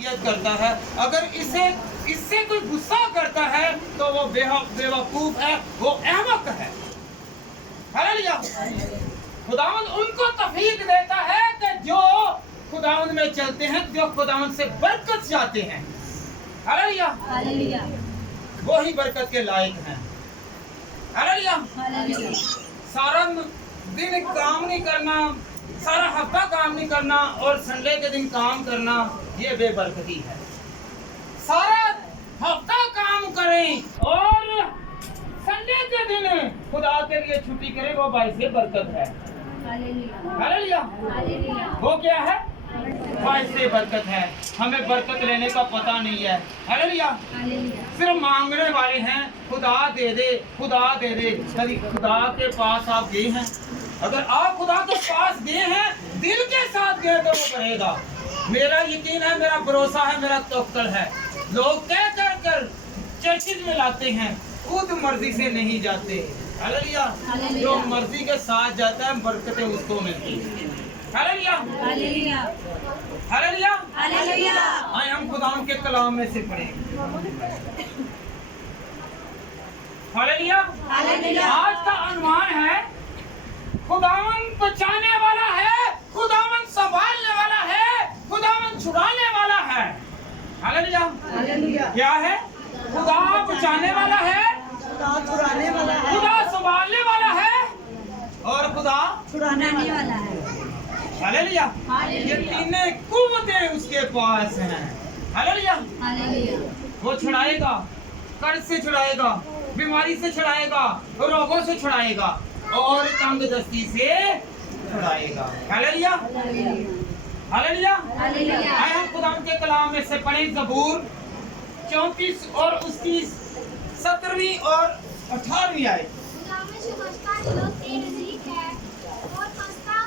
नसीहत करता है, अगर इससे कोई गुस्सा करता है तो वो बेवकूफ है, वो अहमक है। हालेलुया। खुदावंद उनको तौफीक देता है कि जो खुदावंद में चलते हैं, जो खुदावंद से बरकत चाहते हैं। हालेलुया। हालेलुया। वो ही बरकत के लायक हैं। हालेलुया। हालेलुया। सारा दिन काम नहीं करना, सारा हफ्ता काम नहीं करना और संडे के दिन काम करना, ये बेबरकती है। सारा हफ्ता काम करें और संडे के दिन खुदा के लिए छुट्टी करें, वो बाइसे बरकत है। हालेलुया। हालेलुया। हालेलुया। वो क्या है? बाइसे बरकत है। हमें बरकत लेने का पता नहीं है। हालेलुया। हालेलुया। सिर्फ मांगने वाले हैं, खुदा दे दे, खुदा दे दे। कभी खुदा के पास आप गए हैं? अगर आप खुदा के पास गए हैं, दिल के साथ गए तो वो करेगा। मेरा यकीन है, मेरा भरोसा है, मेरा तवक्कुल है। लोग कह कर चर्चिज में लाते हैं, खुद मर्जी से नहीं जाते। हालेलुया। हालेलुया। जो मर्जी के साथ जाता है, बरकतें उसको मिलती हैं। हालेलुया। हालेलुया। हालेलुया। हालेलुया। आए हम खुदावंद के कलाम में से पढ़ेंगे। हालेलुया। हालेलुया। आज का अनुमान है, खुदावंद बचाने वाला है, खुदावंद संभालने वाला है, खुदावंद छुड़ाने वाला है। हालेलुया। हालेलुया। क्या है? खुदा बचाने वाला है, खुदा छुड़ाने वाला है, खुदा संभालने वाला है और खुदा छुड़ाने वाला है। हालेलुया। ये तीनों कुव्वतें उसके पास हैं। हालेलुया। हालेलुया। वो छुड़ाएगा, कर्ज से छुड़ाएगा, बीमारी से छुड़ाएगा, रोगों से छुड़ाएगा और तंगदस्ती से छुड़ाएगा। हालेलुया। हालेलुया। हालेलुया। आए हम खुदा के कलाम में से पढ़ें ज़बूर 34 और उसकी 17वीं और 18वीं आयत। खुदा में समझता दिलों से नजदीक है और खस्ता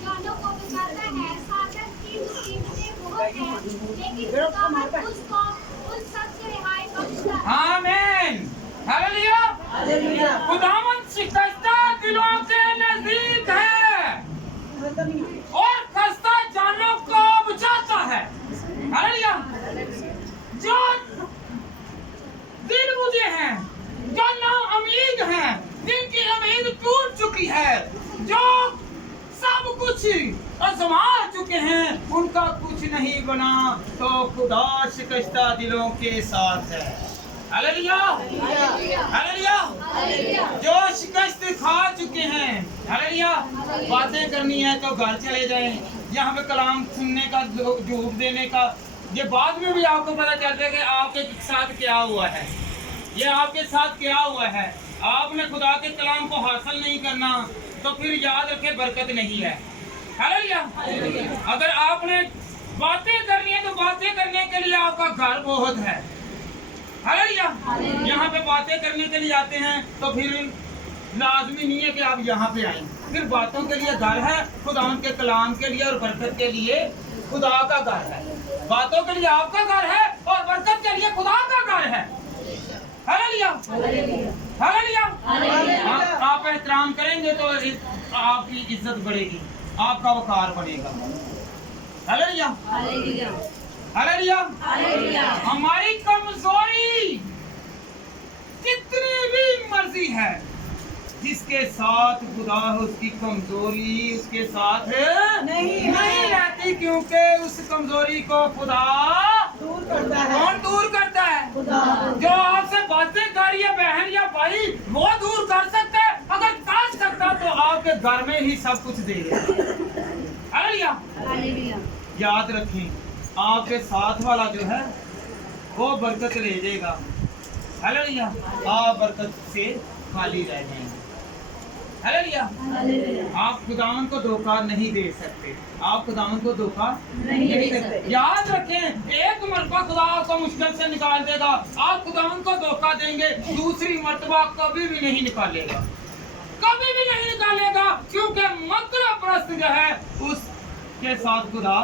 जानों को बचाता है। सागर की मुसीबतें बहुत हैं, लेकिन खुदा उसको उन सब से रिहाई बख्शता है। आमीन। हालेलुया। हालेलुया। खुदावंद शिकस्ता दिलों के नजदीक है और खस्ता जानों को बचाता है। हालेलुया। जो दिल बुझे हैं, जो ना उम्मीद हैं, जिनकी उम्मीद टूट चुकी है, जो सब कुछ आजमा चुके हैं, उनका कुछ नहीं बना, तो खुदा शिकस्ता दिलों के साथ है। हालेलुया। हालेलुया। जो शिकस्त खा चुके हैं, हालेलुया। बातें करनी है तो घर चले जाएं, यहाँ पे कलाम सुनने का, धूप देने का, ये बाद में भी आपको पता चलता है कि आपके साथ क्या हुआ है, ये आपके साथ क्या हुआ है। आपने खुदा के कलाम को हासिल नहीं करना तो फिर याद रखे बरकत नहीं है। हालेलुया। अगर आपने बातें करनी है तो बातें करने के लिए आपका घर बहुत है। हालेलुया। यहाँ पे बातें करने के लिए आते हैं तो फिर लाजमी नहीं है कि आप यहाँ पे आए, फिर बातों के लिए घर है, खुदा के कलाम के लिए और बरकत के लिए खुदा का घर है। बातों के लिए आपका घर है और बरकत के लिए खुदा का घर है। हालेलुया। हालेलुया। आप एहतराम करेंगे तो आपकी इज्जत बढ़ेगी, आपका वकार बढ़ेगा। हालेलुया। हालेलुया। हालेलुया। हालेलुया। हमारी कमजोरी कितनी भी मर्जी है, जिसके साथ खुदा है उसकी कमजोरी उसके साथ नहीं रहती, क्योंकि उस कमजोरी को खुदा दूर करता है। कौन दूर करता है? खुदा। जो आपसे बातें कर रही है बहन या भाई, वो दूर कर सकता है। अगर कर सकता तो आपके घर में ही सब कुछ देगा। हालेलुया। हालेलुया। याद रखें, आपके साथ वाला जो है वो बरकत ले जाएगा। हालेलुया। आप बरकत से खाली रह जाएंगे। हालेलुया। हालेलुया। आप खुदावन को धोखा नहीं दे सकते, आप खुदावन को धोखा नहीं नहीं दे दे सकते। याद रखें, एक मरतबा खुदा आपको मुश्किल से निकाल देगा, आप खुदावन को धोखा देंगे, दूसरी मरतबा कभी भी नहीं निकालेगा, कभी भी नहीं निकालेगा, क्योंकि मतलब प्रस्त जो है उसके साथ खुदा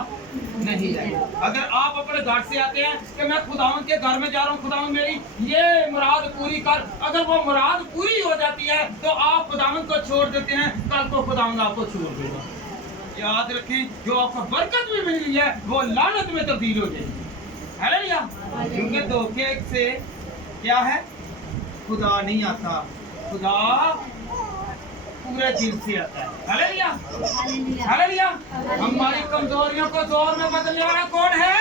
नहीं रहेगा। अगर आप अपने घर से आते हैं कि मैं खुदावन के घर में जा रहा हूँ, खुदावन मेरी ये मुराद पूरी कर, अगर वो मुराद पूरी हो जाती है तो आप खुदावन को छोड़ देते हैं, कल को खुदावन आपको छोड़ देगा। याद रखें, जो आपको बरकत भी मिली है वो लानत में तब्दील हो जाएगी। हालेलुया। क्योंकि धोखे से क्या है, खुदा नहीं आता, खुदा पूरे दिल से आता है। Hallelujah hallelujah. हमारी कमजोरियों को जोर में बदलने वाला कौन है?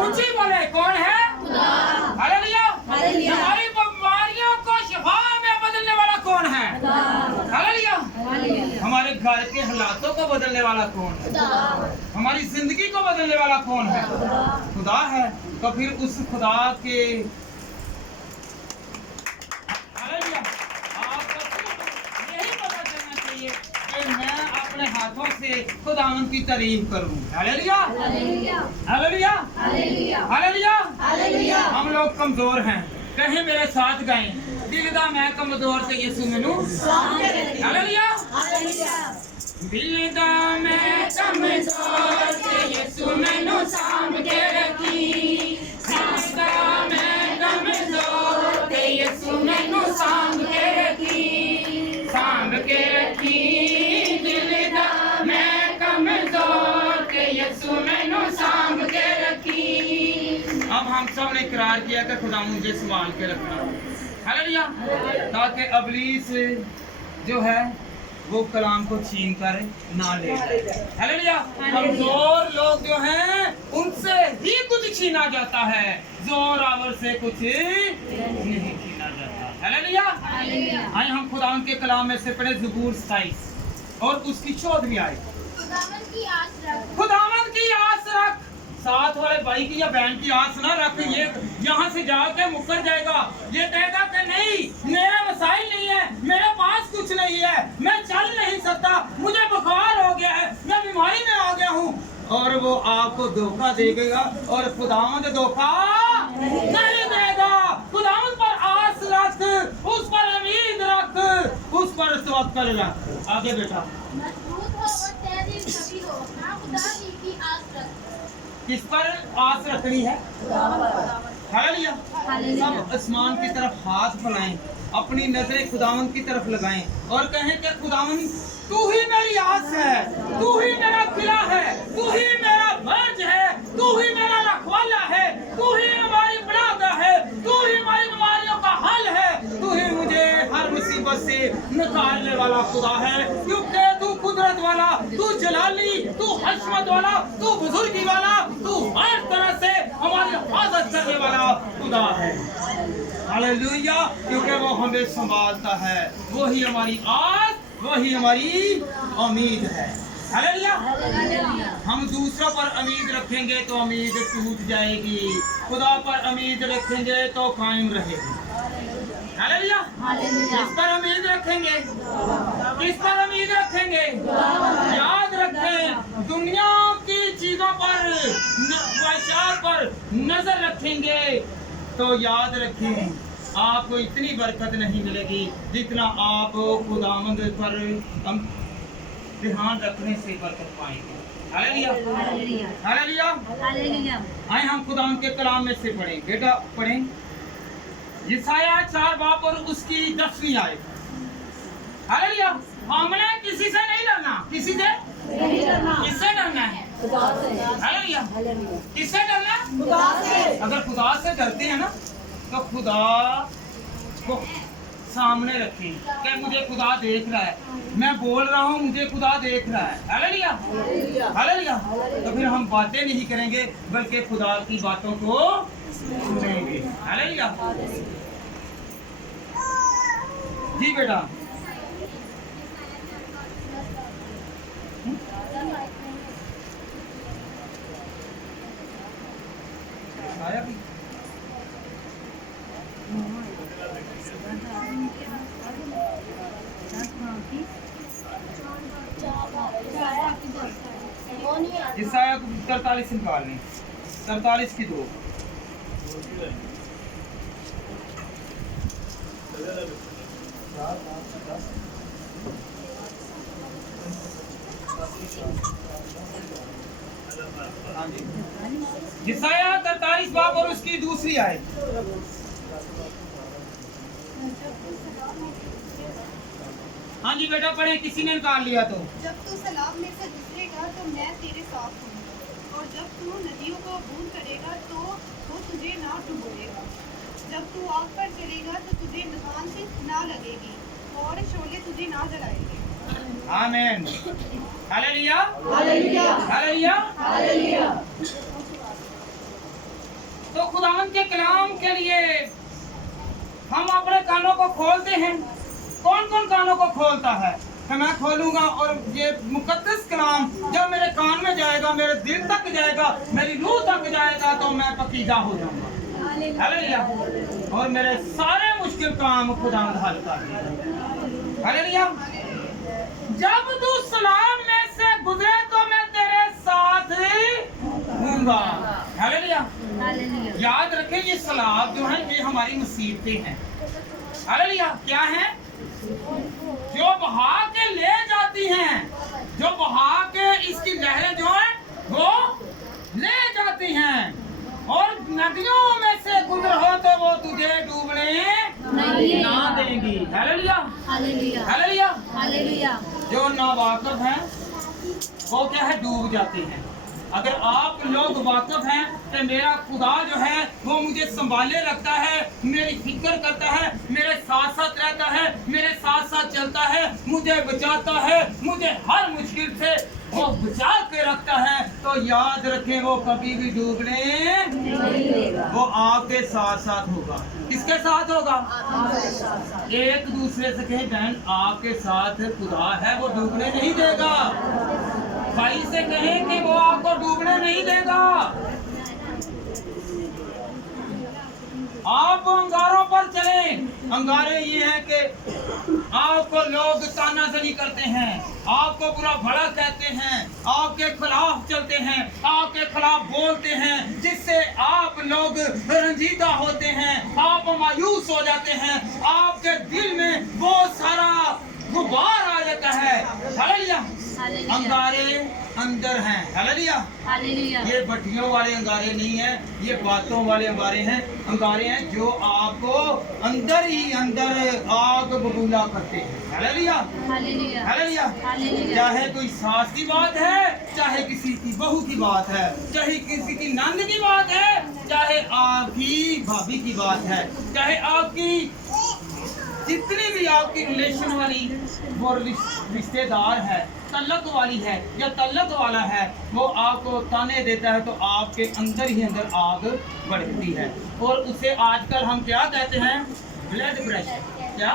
ऊंची बोले, कौन है? हालेलुया। हमारी बीमारियों को शिफा में बदलने वाला कौन है? हालेलुया। हमारे घर के हालातों को बदलने वाला कौन है? हमारी जिंदगी को बदलने वाला कौन है? खुदा है। तो फिर उस खुदा के हालेलुया, आपको सिर्फ यही पता चलना चाहिए कि मैं अपने हाथों से खुदावंद की तारीफ करूं। Hallelujah hallelujah hallelujah. हम लोग कमजोर हैं, कहीं मेरे साथ गए, दिलदा मैं कमजोर से यीशु मैनू हालेलुया। दिलदा मैं कमजोर से यीशु मैनू सांभ के रखी, दिलदा मैं कमजोर से यीशु मैनू सांभ के रखी, सांभ के रखी। दिलदा मैं कमजोर से यीशु मैनू सांभ के रखी। अब हम सब ने इकरार किया कि खुदा मुझे संभाल के रखना, हालेलुया, ताकि इब्लीस जो है वो कलाम को छीन कर ना ले। हालेलुया। कमजोर लोग जो हैं उनसे ही कुछ छीना जाता है, जोरावर से कुछ नहीं छीना जाता। हालेलुया। आइए हम खुदावंद के कलाम में से पढ़े ज़बूर 27 और उसकी 14वीं आयत। खुदावंद की आस रख। खुदावंद की आस रख। साथ वाले भाई की या बहन की आस ना रख, ये यहाँ से जाके मुकर जाएगा, ये कहेगा कि नहीं मेरा वसाइल नहीं है, मेरे पास कुछ नहीं है, मैं चल नहीं सकता, मुझे बुखार हो गया है, मैं बीमारी में आ गया हूँ, और वो आपको धोखा देगा। और खुदावंद धोखा नहीं देगा। खुदावंद पर आस रख, उस पर उम्मीद रख, उस पर तवक्कल रख। आगे बेटा, मजबूत हो और तेरे कभी हो ना, खुदा की आस रख। किस पर आस रखनी है? हालेलुया। सब आसमान की तरफ हाथ फैलाएं, अपनी नजरें खुदावंद की तरफ लगाएं और कहें कि खुदावंद तू ही मेरी आस है, तू ही मेरा किला है, तू ही मेरा फर्ज है, तू ही मेरा रखवाला है, तू ही हमारी बड़ादा है, तू ही हमारी बीमारियों का हल है, तू ही मुझे हर मुसीबत से निकालने वाला खुदा है। क्योंकि तू कुदरत वाला, तू जलाली, तू हशमत वाला, तू बुजुर्गी वाला, तू हर तरह से हमारी हिफाजत करने वाला खुदा है। हालेलुया। क्योंकि वो हमें संभालता है, वही हमारी आस, वही हमारी उम्मीद है। हालेलुया। हम दूसरों पर उम्मीद रखेंगे तो उम्मीद टूट जाएगी, खुदा पर उम्मीद रखेंगे तो कायम रहेगी। हालेलुया। किस पर उम्मीद रखेंगे? किस पर उम्मीद रखेंगे? याद रखें, दुनिया की चीजों पर, ख्वाहिशात पर नजर रखेंगे तो याद रखें आपको इतनी बरकत नहीं मिलेगी जितना आप खुदावंद पर ध्यान रखने से बरकत पाएंगे। Hallelujah hallelujah. आए हम खुदावंद के कलाम में से पढ़ें। बेटा पढ़ें यशायाह 4 बाब और उसकी 10वीं आयत। हालेलुया। हमने किसी से नहीं डरना, किसी से नहीं डरना, किससे डरना है? खुदा से। हालेलुया। किससे डरना? खुदा से। अगर खुदा से डरते हैं ना तो खुदा को सामने रखें कि मुझे खुदा देख रहा है, मैं बोल रहा हूँ मुझे खुदा देख रहा है। Hallelujah hallelujah. तो फिर हम बातें नहीं करेंगे बल्कि खुदा की बातों को सुनेंगे। हालेलुया। जी बेटा। आया भी यशायाह 43 निकाल लें, 43 की 2। हाँ जी, यशायाह 43 बाब और उसकी दूसरी आयत। हाँ जी बेटा पढ़े, किसी ने निकाल लिया तो। जब तू सैलाब में से गुजरेगा तो मैं तेरे साथ हूँ, और जब तू नदियों को अबूर करेगा तो तू बोलेगा। जब तू आग पर चलेगा तो तुझे दुकान से ना लगेगी और शोले तुझे ना जलाएंगे। आमीन। Hallelujah hallelujah hallelujah. हालेलुया। तो खुदावंद के कलाम के लिए हम अपने कानों को खोलते हैं। कौन कौन कानों को खोलता है? कि मैं खोलूंगा और ये मुकद्दस कलाम जब मेरे कान में जाएगा, मेरे दिल तक जाएगा, मेरी रूह तक जाएगा, तो मैं पकीदा हो जाऊंगा। हालेलुया। और मेरे सारे मुश्किल काम खुदावंद हल कर देगा। हालेलुया। जब तू सलाम में से गुजरे तो मैं तेरे साथ हूँगा। हालेलुया। हालेलुया। याद रखें, ये सलाब जो है ये हमारी मुसीबतें हैं। हालेलुया। क्या है? जो बहा के ले जाती हैं, जो बहा के इसकी लहरें जो है वो ले जाती हैं। और नदियों में से गुजर हो तो वो तुझे डूबने नहीं ना देंगी। Hallelujah hallelujah hallelujah. हालेलुया। जो नावाकिफ हैं वो क्या है? डूब जाते हैं। अगर आप लोग वाकिफ हैं कि मेरा खुदा जो है वो मुझे संभाले रखता है, मेरी फिक्र करता है, मेरे साथ साथ रहता है, मेरे साथ साथ चलता है, मुझे बचाता है, मुझे हर मुश्किल से वो बचा के रखता है, तो याद रखें वो कभी भी डूबने नहीं देगा। वो आपके साथ साथ होगा। किसके साथ होगा? आपके साथ साथ। एक दूसरे से कहें बहन आपके साथ खुदा है, वो डूबने नहीं देगा। भाई से कहें कि वो आपको डूबने नहीं देगा। आप अंगारों पर चलें। अंगारे ये हैं कि आपको लोग तानाजनी करते हैं, आपको बुरा भला कहते हैं, आपके खिलाफ चलते हैं, आपके खिलाफ बोलते हैं, जिससे आप लोग रंजीदा होते हैं, आप मायूस हो जाते हैं, आपके दिल में बहुत सारा गुबार आ जाता है। हालेलुया। हालेलुया अंगारे अंदर हैं। हालेलुया। हालेलुया। ये भट्टियों वाले अंगारे नहीं हैं, ये बातों वाले अंगारे हैं। अंगारे हैं जो आपको अंदर ही अंदर आग बबूला करते हैं। Hallelujah hallelujah hallelujah. हालेलुया। चाहे कोई सास की बात है, चाहे किसी की बहू की बात है, चाहे किसी की नंद की बात है, चाहे आपकी भाभी की बात है, चाहे आपकी जितनी भी आपकी रिलेशन वाली वो रिश्तेदार है, तल्लक वाली है या तल्लक वाला है, वो आपको ताने देता है तो आपके अंदर ही अंदर आग बढ़ती है। और उसे आजकल हम क्या कहते हैं? Blood pressure. क्या?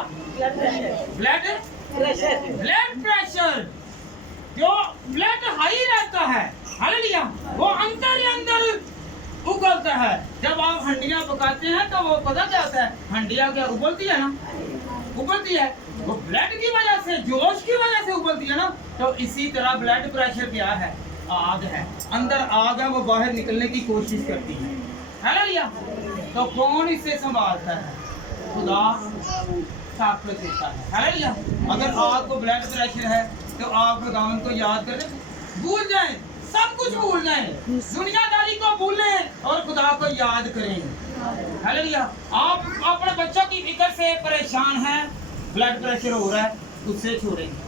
Blood pressure. जो ब्लड हाई रहता है, हालेलुया, वो अंदर ही अंदर उगलता है। जब आप हंडियां पकाते हैं तो वो पता क्या होता है? हंडियां क्या उबलती है ना, उबलती है, वो ब्लड की वजह से, जोश की वजह से उबलती है ना। तो इसी तरह ब्लड प्रेशर क्या है? आग है। अंदर आग है, वो बाहर निकलने की कोशिश करती है। हालेलुया। तो कौन इसे संभालता है? खुदा ताकत देता है। हालेलुया। अगर आपको ब्लड प्रेशर है तो आप खुदावंद को याद करें, भूल जाएं, सब कुछ भूल जाएं, दुनियादारी को भूलें और खुदा को याद करें। हालेलुया। आप अपने बच्चों की फिक्र से परेशान हैं, ब्लड प्रेशर हो रहा है, उससे छोड़ेंगे।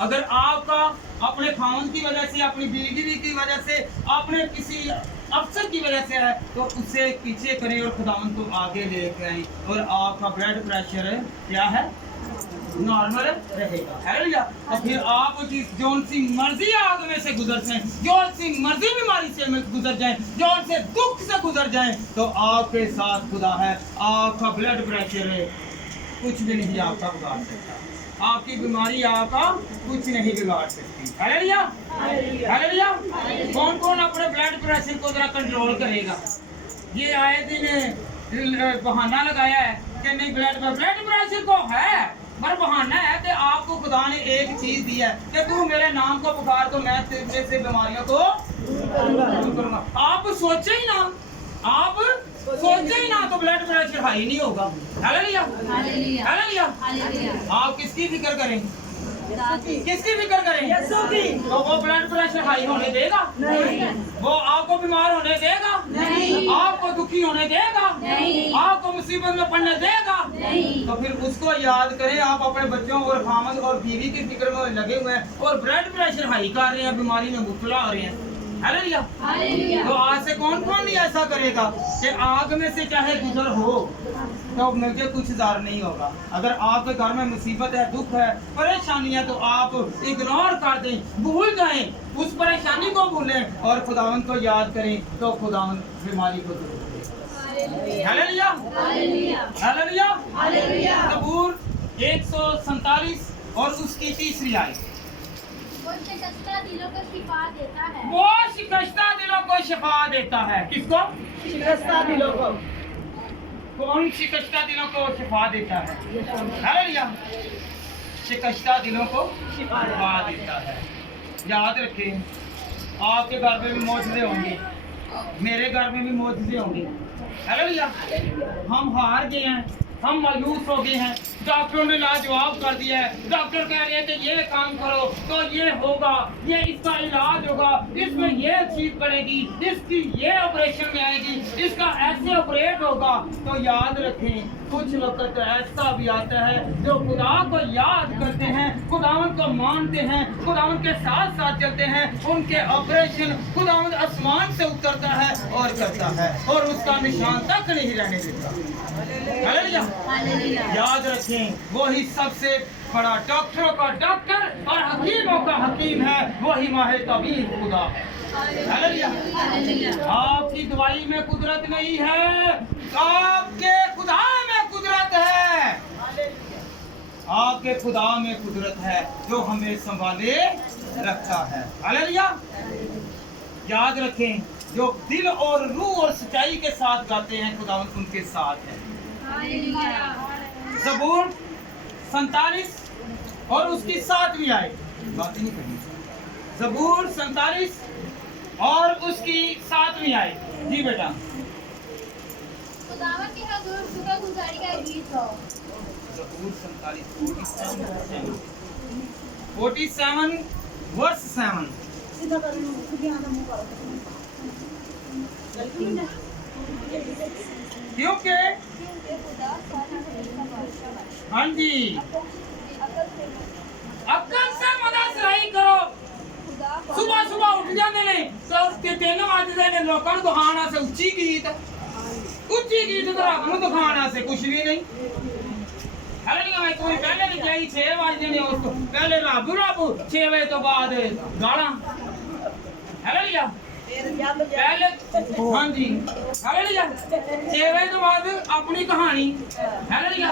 अगर आपका अपने खाउंड की वजह से, अपनी बीवी की वजह से, अपने किसी अफसर की वजह से है, तो उसे पीछे करें और खुदावंद को आगे लेके आएं और आपका ब्लड प्रेशर क्या है? नॉर्मल रहेगा। हालेलुया। तो फिर आप जोन सी मर्जी आग में से गुजर जाएं, जोन सी मर्जी बीमारी से गुजर जाएं, जोन से दुख से गुजर जाएं, तो आपके साथ खुदा है। आपका ब्लड प्रेशर कुछ भी नहीं आपका बिगाड़ सकता, आपकी बीमारी आपका कुछ नहीं बिगाड़ सकती। Hallelujah hallelujah. कौन कौन अपने ब्लड प्रेशर को जरा कंट्रोल करेगा? ये आए दिन बहाना लगाया है कि नहीं ब्लड प्रेशर को है, पर बहाना है कि आपको खुदा ने एक चीज दी है कि तू मेरे नाम को पुकार तो मैं तेरे से बीमारियों को दूर करूंगा। आप सोचे ही ना, आप सोचे ही ना तो ब्लड प्रेशर हाई नहीं होगा। Hallelujah hallelujah hallelujah. हालेलुया। आप किसकी फिक्र करें? दादी किसकी फिक्र करें? यीशु की। तो वो ब्लड प्रेशर हाई होने देगा नहीं, वो आपको बीमार होने देगा नहीं, आपको दुखी होने देगा नहीं, आपको मुसीबत में पड़ने देगा नहीं। तो फिर उसको याद करें। आप अपने बच्चों और खामद और बीवी की फिक्र में लगे हुए हैं और ब्लड प्रेशर हाई कर रहे हैं, बीमारी में मुब्तला हो रहे हैं। हालेलुया। हालेलुया। तो आज से कौन कौन नहीं ऐसा करेगा कि आग में से चाहे गुजर हो तो मुझे कुछ जार नहीं होगा। अगर आपके घर में मुसीबत है, दुख है, परेशानी है, तो आप इग्नोर कर दें, भूल जाएं, उस परेशानी को भूलें और खुदावंद को याद करें, तो खुदावंद बीमारी को दूर करें। हालेलुया। हालेलुया। हालेलुया। हालेलुया। ज़बूर 147 और उसकी तीसरी आयत। वो शिकस्ता दिलों को शिफा देता है। वो शिकस्ता दिलों को शिफा देता है। किसको? शिकस्ता दिलों को। कौन शिकस्ता दिलों को शिफा देता है? हालेलुया। शिकस्ता दिलों को शिफा देता है। याद रखें, आपके घर में भी मौजूदे होंगे, मेरे घर में भी मौजूदे होंगे। हालेलुया। हम हार गए हैं, हम मायूस हो गए हैं, डॉक्टरों ने लाजवाब कर दिया है, डॉक्टर कह रहे हैं कि ये काम करो तो ये होगा, ये इसका इलाज होगा, इसमें ये चीज पड़ेगी, इसकी ये ऑपरेशन में आएगी, इसका ऐसे ऑपरेट होगा। तो याद रखें, कुछ वक्त तो ऐसा भी आता है जो खुदा को याद करते हैं, खुदावंद को मानते हैं, खुदावंद के साथ साथ चलते हैं, उनके ऑपरेशन खुदावंद आसमान से उतरता है और करता है और उसका निशान तक नहीं रहने देता। हालेलुया। हालेलुया। याद रखें, वही सबसे बड़ा डॉक्टरों का डॉक्टर और हकीमों का हकीम है, वही माहिर तबीब खुदा है। हालेलुया। हालेलुया। आपकी दवाई में कुदरत नहीं है, आपके खुदा में कुदरत है। आपके खुदा में कुदरत है जो हमें संभाले रखता है। हालेलुया। याद रखें, जो दिल और रूह और सच्चाई के साथ गाते हैं, खुदावंद उनके साथ है। ज़बूर 47 और उसकी 7वीं आयत। बात नहीं करनी। ज़बूर 47 और उसकी 7वीं आयत। जी बेटा। खुदावंद की हजूर शुक्रगुजारी का गीत गाओ। ज़बूर 47 47 वर्स 7। सीधा कर लो, सीधे आना मुंह करो। क्योंकि हाँ जी, अक्ल से मदद सराई करो। सुबह सुबह उठ जाते ने तो 3 बजते ने, लोगों को दिखाना से उच्ची गीत तो रब नूं दिखाना से कुछ भी नहीं। हालेलुया। मैं कोई पहले नहीं चाहिए 6 बजते ने, उसको पहले रब 6 बजे तो बाद गाना। हालेलुया। पहले हाँ जी, हालेलुया। 6 बजे तो बाद अपनी कहानी। हालेलुया।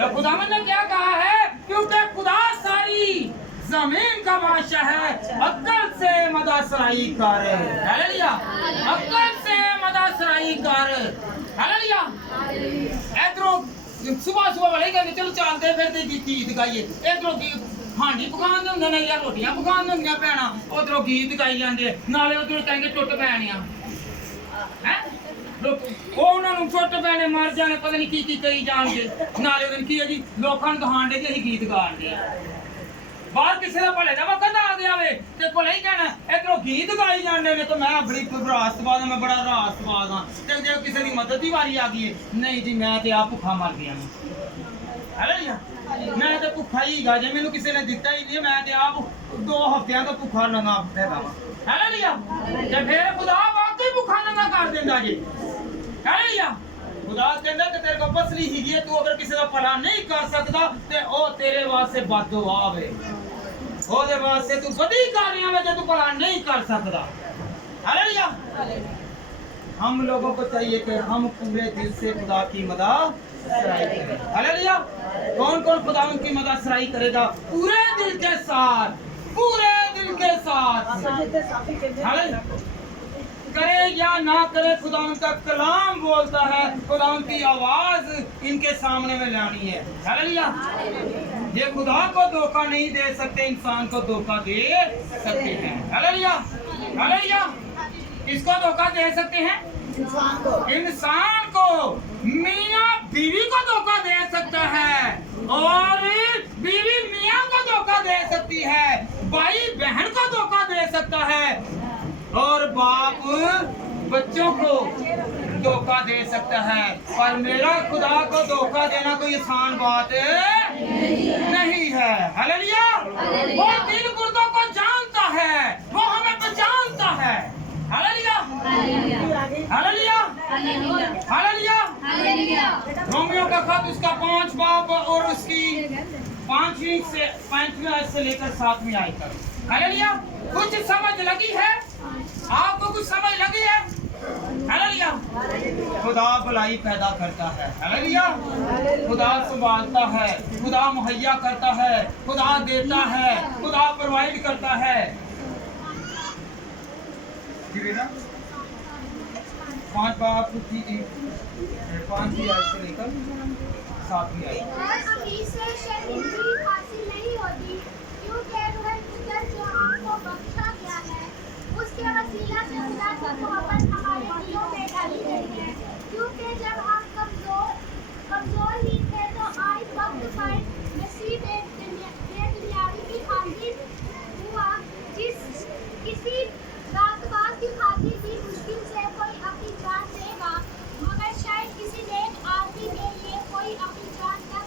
तो खुदावंद ने क्या कहा है? क्योंकि खुदा सारी जमीन का बादशाह है, अक्ल से मददसराई कर। हालेलुया। अक्ल से मददसराई कर। हालेलुया। इधरों सुबह सुबह वाले कहते चलो चलते फिरते गीत गाइए, इधरों हांडी पकान दे हुंदे ने या रोटियां पकान दे हुंदियां भैणां, उधरों गीत गाई जांदे, नाले उधरों कहेंगे टुੱਟ पैणियां हैं, ਉਹ ਉਹਨਾਂ ਨੂੰ ਟੁੱਟ ਪੈਣੇ, ਮਰ ਜਾਣੇ, ਪਤਾ ਨਹੀਂ ਕੀ ਕਰੀ ਜਾਣਗੇ। ਨਾਲੇ ਉਹਦੇ ਕੀ ਹੈ ਜੀ, ਲੋਕਾਂ ਨੂੰ ਦਿਖਾਣ ਦੇ ਕਿ ਅਸੀਂ ਗੀਤ ਗਾਉਂਦੇ ਆ। ਬਾਹਰ ਕਿਸੇ ਦਾ ਭਲੇ ਦਾ ਵਕਤ ਆ ਗਿਆ ਵੇ ਤੇ ਭਲੇ ਹੀ ਕਹਿਣਾ ਇਧਰੋਂ ਗੀਤ ਗਾਈ ਜਾਂਦੇ ਨੇ, ਤੇ ਮੈਂ ਬੜੀ ਰਾਸਤਬਾਜ਼, ਮੈਂ ਬੜਾ ਰਾਸਤਬਾਜ਼ ਹਾਂ। ਤੇ ਜੇ ਕਿਸੇ ਦੀ ਮਦਦ ਦੀ ਵਾਰੀ ਆ ਗਈ ਹੈ, ਨਹੀਂ ਜੀ ਮੈਂ ਤੇ ਆ ਭੁੱਖਾ ਮਰ ਗਿਆ ਹਾਂ। ਹਾਲੇਲੂਇਆ। ਮੈਂ ਤੇ ਭੁੱਖਾ ਹੀ ਗਾ, ਜੇ ਮੈਨੂੰ ਕਿਸੇ ਨੇ ਦਿੱਤਾ ਹੀ ਨਹੀਂ, ਮੈਂ ਤੇ ਆਪ 2 ਹਫ਼ਤਿਆਂ ਤੋਂ ਭੁੱਖਾ ਨੰਗਾ ਹੈਗਾ ਵਾ। ਹਾਲੇਲੂਇਆ। ਤੇ ਫਿਰ ਖੁਦਾ ਵਾਕਈ ਭੁੱਖਾ ਨੰਗਾ ਕਰ ਦਿੰਦਾ ਜੀ। ਹਾਲੇਲੂਇਆ। खुदा कहता कि तेरे को पसली ही है, तू अगर किसी का भला नहीं कर सकता ते ओ तेरे वास्ते बददुआ वे, ओदे वास्ते तू बड़ी कार्यां में जे तू भला नहीं कर सकता। हालेलुया। हम लोगों को चाहिए कि हम पूरे दिल से खुदा की मददसराई करें। हालेलुया। कौन कौन खुदा की मददसराई करेगा? पूरे दिल के साथ, पूरे दिल के साथ। हालेलुया। करे या ना करे, खुदा उनका कलाम बोलता है, खुदा उनकी आवाज इनके सामने में लानी है। हालेलुया। ये खुदा को धोखा नहीं दे सकते, इंसान को धोखा दे सकते हैं। हालेलुया। हालेलुया। किसको धोखा दे सकते हैं? इंसान को। मियाँ बीवी को धोखा दे सकता है और बीवी मियाँ को धोखा दे सकती है, भाई बहन को धोखा दे सकता है और बाप बच्चों को धोखा दे सकता है। पर मेरा खुदा को धोखा देना कोई आसान बात नहीं है। हालेलुया। वो दिल गुर्दों को जानता है, वो हमें पहचानता है। Hallelujah hallelujah. रोमियो का खत उसका 5 बाब और उसकी 5वीं आयत से लेकर 7वीं आयत तक। हालेलुया। कुछ समझ लगी है? आपको कुछ समझ लगी है? हालेलुया। खुदा भलाई पैदा करता है। हालेलुया। खुदा संभालता है, खुदा मुहैया करता है, खुदा देता है, खुदा प्रोवाइड करता है। जी बेटा 5 बाब की 5वीं आयत से लेकर 7वीं आयत। और अमीर से शर्मिंदगी हासिल नहीं होती, क्योंकि वह पुत्र जो आपको बख्शा गया है, उसके वसीला से खुदा की मोहब्बत हमारे दिलों में डाली गई है। क्योंकि जब हम कमजोर ही थे तो आए वक्त पर मसीह बेदुनियावी की खातिर हुआ, जिस किसी रातबाज की खातिर भी मुश्किल से कोई अपनी जान देगा, मगर शायद किसी नेक आदमी के लिए कोई अपनी जान तक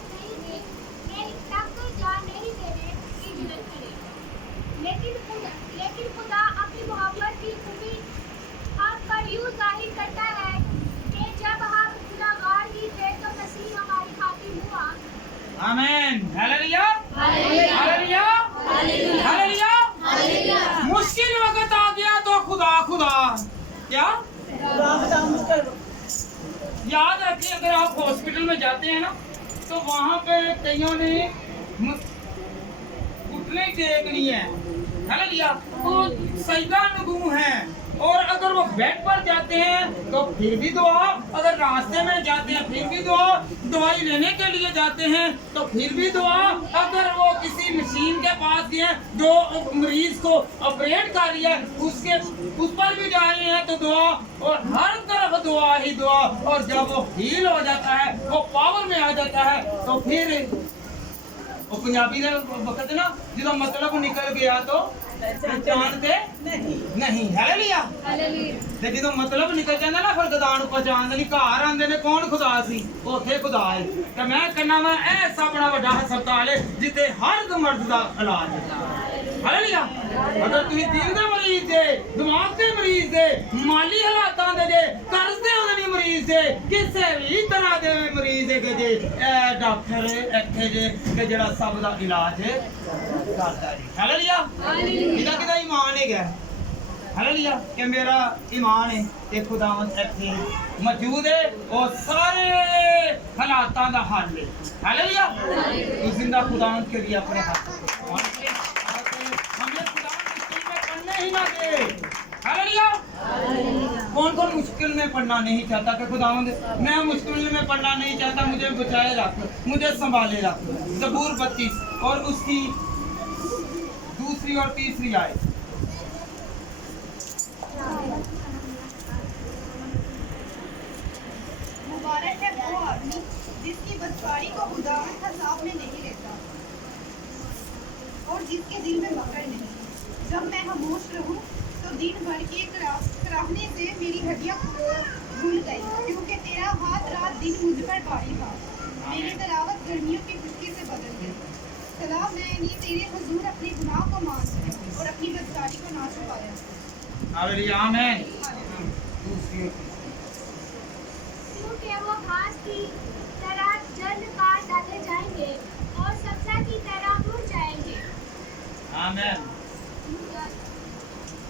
जान नहीं देने की जरूरत करे। लेकिन खुदा अपनी मोहब्बत की खूबी हम पर यूं जाहिर करता है कि जब हम गुनाहगार ही थे तो मसीह हमारी खातिर हुआ। आमीन। Hallelujah hallelujah hallelujah. मुश्किल वक्त आ गया तो खुदा क्या याद रखिए, अगर आप हॉस्पिटल में जाते हैं ना तो वहाँ पे कईयों ने घुटने टेकनी है। हालेलुया। वो सजदा नगू हैं, और अगर वो बेड पर जाते हैं तो फिर भी दुआ, अगर रास्ते में जाते हैं फिर भी दुआ, दवाई लेने के लिए जाते हैं तो फिर भी दुआ, अगर वो किसी मशीन के पास गए जो मरीज को ऑपरेट कर रही है उस पर भी जा रहे हैं तो दुआ, और हर तरफ दुआ ही दुआ। और जब वो हील हो जाता है, वो पावर में आ जाता है, तो फिर वो पंजाबी ने वक्त ना जो मतलब निकल गया तो पहचानते नहीं। हालेलुया। ते जो मतलब निकल जाता ना फिर गदान पहचानते नहीं। घर आंदे ने कौन खुदा सी, उत्थे खुदा है। ते मैं कहना वा ऐसा बड़ा बड़ा हस्पताल है जिथे हर मर्द का इलाज है। हालेलुया। अगर तुम दिल के मरीज जे, दिमाग के मरीज जे, माली हालातां दे जे, कर्ज दे नहीं मरीज जे, किसी भी तरह के मरीज है जे डॉक्टर इत्थे जे कि जेड़ा सब दा इलाज करदा जी। हालेलुया। किदा किदा ईमान है गया। हालेलुया। कि मेरा ईमान है कि खुदावंद इत्थे मौजूद है और सारे हालातां दा हल है। हालेलुया। उस जिंदा खुदावंद के लिए अपने हाथ हमें खुदावंद मुश्किल में पड़ने ही ना दे। हालेलुया। कौन कौन मुश्किल में पड़ना नहीं चाहता कि खुदावंद मैं मुश्किल में पड़ना नहीं चाहता, मुझे बचाए रख, मुझे संभाले रख। ज़बूर 32 और उसकी 2री और 3री आयत। मुबारक है वो आदमी जिसकी बदकारी को खुदावंद का सामने नहीं लेता और जिसके दिल में मकर नहीं। जब मैं खामोश रहूं तो दिन भर के कराहने से मेरी हड्डियां भूल गई, क्योंकि तेरा हाथ रात दिन मुझ पर भारी था। मेरी तलावत गर्मियों की खुश्की से बदल गई। सलाह मैंने तेरे हुजूर अपने गुनाह को मान लिया और अपनी बदकारी को ना छुपाया। हालेलुया। आमीन। क्योंकि वो घास की तरह जल्द काट डाले जाएंगे और सब्जा की तरह मुड़ जाएंगे। आमीन।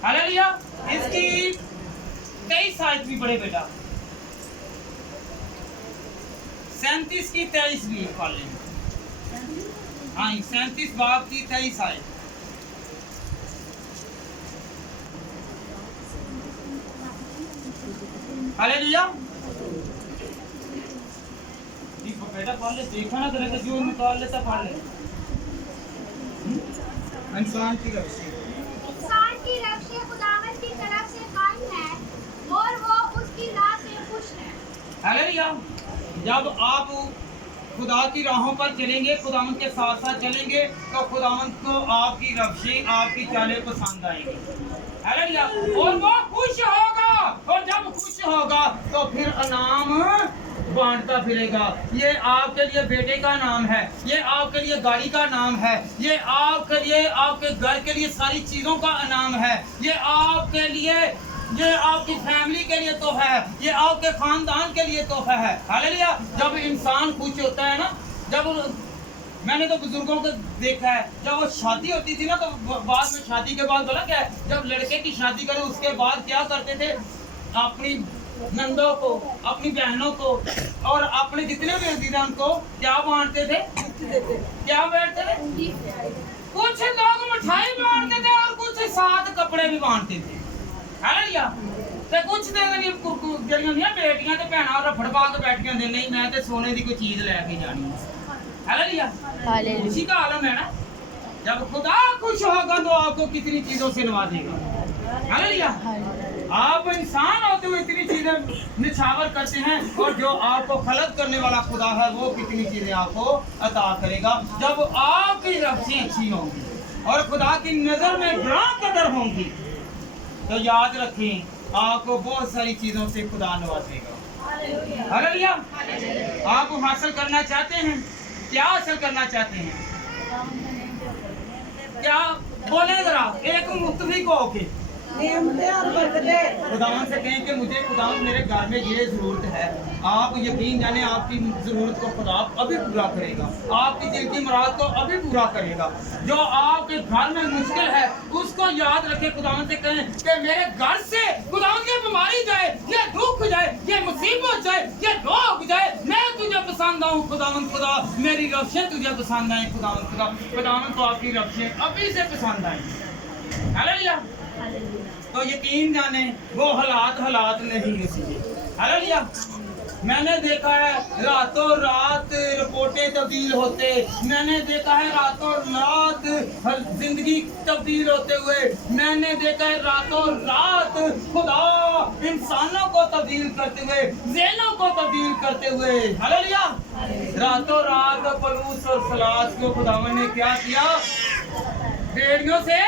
हालेलुया। इसकी 23 आयत भी पढ़े बेटा। 37 की 23 भी पढ़ लेंगे। हाँ 37 बाब की 23 आयत। हालेलुया। बेटा पढ़ ले, देखा ना करे जो निकाल लेता पढ़ ले। इंसान की रक्षा खुदावंद की तरफ से कायम है और वो उसकी राह से खुश है। हालेलुया। जब आप खुदा की राहों पर चलेंगे, खुदावंद के साथ साथ चलेंगे तो खुदावंद को आपकी रफ्शी, आपकी चालें पसंद आएंगी। हालेलुया। और वो खुश होगा, और जब खुश होगा तो फिर इनाम बांटता फिरेगा। ये आपके लिए बेटे का नाम है, ये आपके लिए गाड़ी का नाम है, ये आपके लिए आपके घर के लिए सारी चीजों का इनाम है, ये आपके लिए یہ آپ کی فیملی کے لیے تحفہ ہے, یہ آپ کے خاندان کے لیے تحفہ ہے. ہاللویا. جب انسان خوش ہوتا ہے نا, جب میں نے تو بزرگوں کو دیکھا ہے, جب وہ شادی ہوتی تھی نا تو بعد میں شادی کے بعد بولا کیا ہے, جب لڑکے کی شادی کرے اس کے بعد کیا کرتے تھے, اپنی نندوں کو, اپنی بہنوں کو اور اپنے جتنے بھی عزیز ہیں ان کو کیا بانٹتے تھے, کیا بیٹھتے تھے, کچھ لوگ مٹھائی بانٹتے تھے اور کچھ ساتھ کپڑے بھی بانٹتے تھے. ہاللویا. تے کچھ تے جڑیاں نہیں بیٹیاں تے بہناں رفڑ پا کے بیٹھیاں دے, نہیں میں تے سونے دی کوئی چیز لے کے جانی ہے. ہاللویا. اسی کا عالم ہے نا. جب خدا خوش ہوگا تو آپ کو کتنی چیزوں سے نوازے گا. ہاللویا. آپ انسان ہوتے ہوئے اتنی چیزیں نچھاور کرتے ہیں, اور جو آپ کو خلق کرنے والا خدا ہے وہ کتنی چیزیں آپ کو عطا کرے گا جب آپ کی رفتیں اچھی ہوں گی اور خدا کی نظر میں گراں قدر ہوں گی. تو یاد رکھیں آپ کو بہت ساری چیزوں سے خدا نوازے گا. ہاللویا. آپ حاصل کرنا چاہتے ہیں, کیا حاصل کرنا چاہتے ہیں, کیا بولیں ذرا ایک متفق ہو کے نعمتیں اور برکتیں. خداوند سے کہیں کہ مجھے خداوند میرے گھر میں یہ ضرورت ہے. آپ یقین جانیں آپ کی ضرورت کو خدا ابھی پورا کرے گا, آپ کی دل کی مراد کو ابھی پورا کرے گا. جو آپ کے گھر میں مشکل ہے اس کو یاد رکھے, خداوند سے کہیں کہ میرے گھر سے خداوند یہ بیماری جائے, یہ دکھ جائے, یہ مصیبت جائے, یہ روگ جائے, میں تجھے پسند آؤں خداوند خدا, میری رفشیں تجھے پسند آئیں خداوند خدا. خداوند کو آپ کی رفشیں ابھی سے پسند آئیں. ہاللویا. تو یقین جانیں وہ حالات نہیں اسی لیے. ہاللویا. میں نے دیکھا ہے راتوں رات رپورٹیں تبدیل ہوتے, میں نے دیکھا ہے راتوں رات زندگی تبدیل ہوتے ہوئے, میں نے دیکھا ہے راتوں رات خدا انسانوں کو تبدیل کرتے ہوئے, ذہنوں کو تبدیل کرتے ہوئے. ہاللویا. راتوں رات پلوس اور سلاس کو خداوند نے کیا کیا, بیڑیوں سے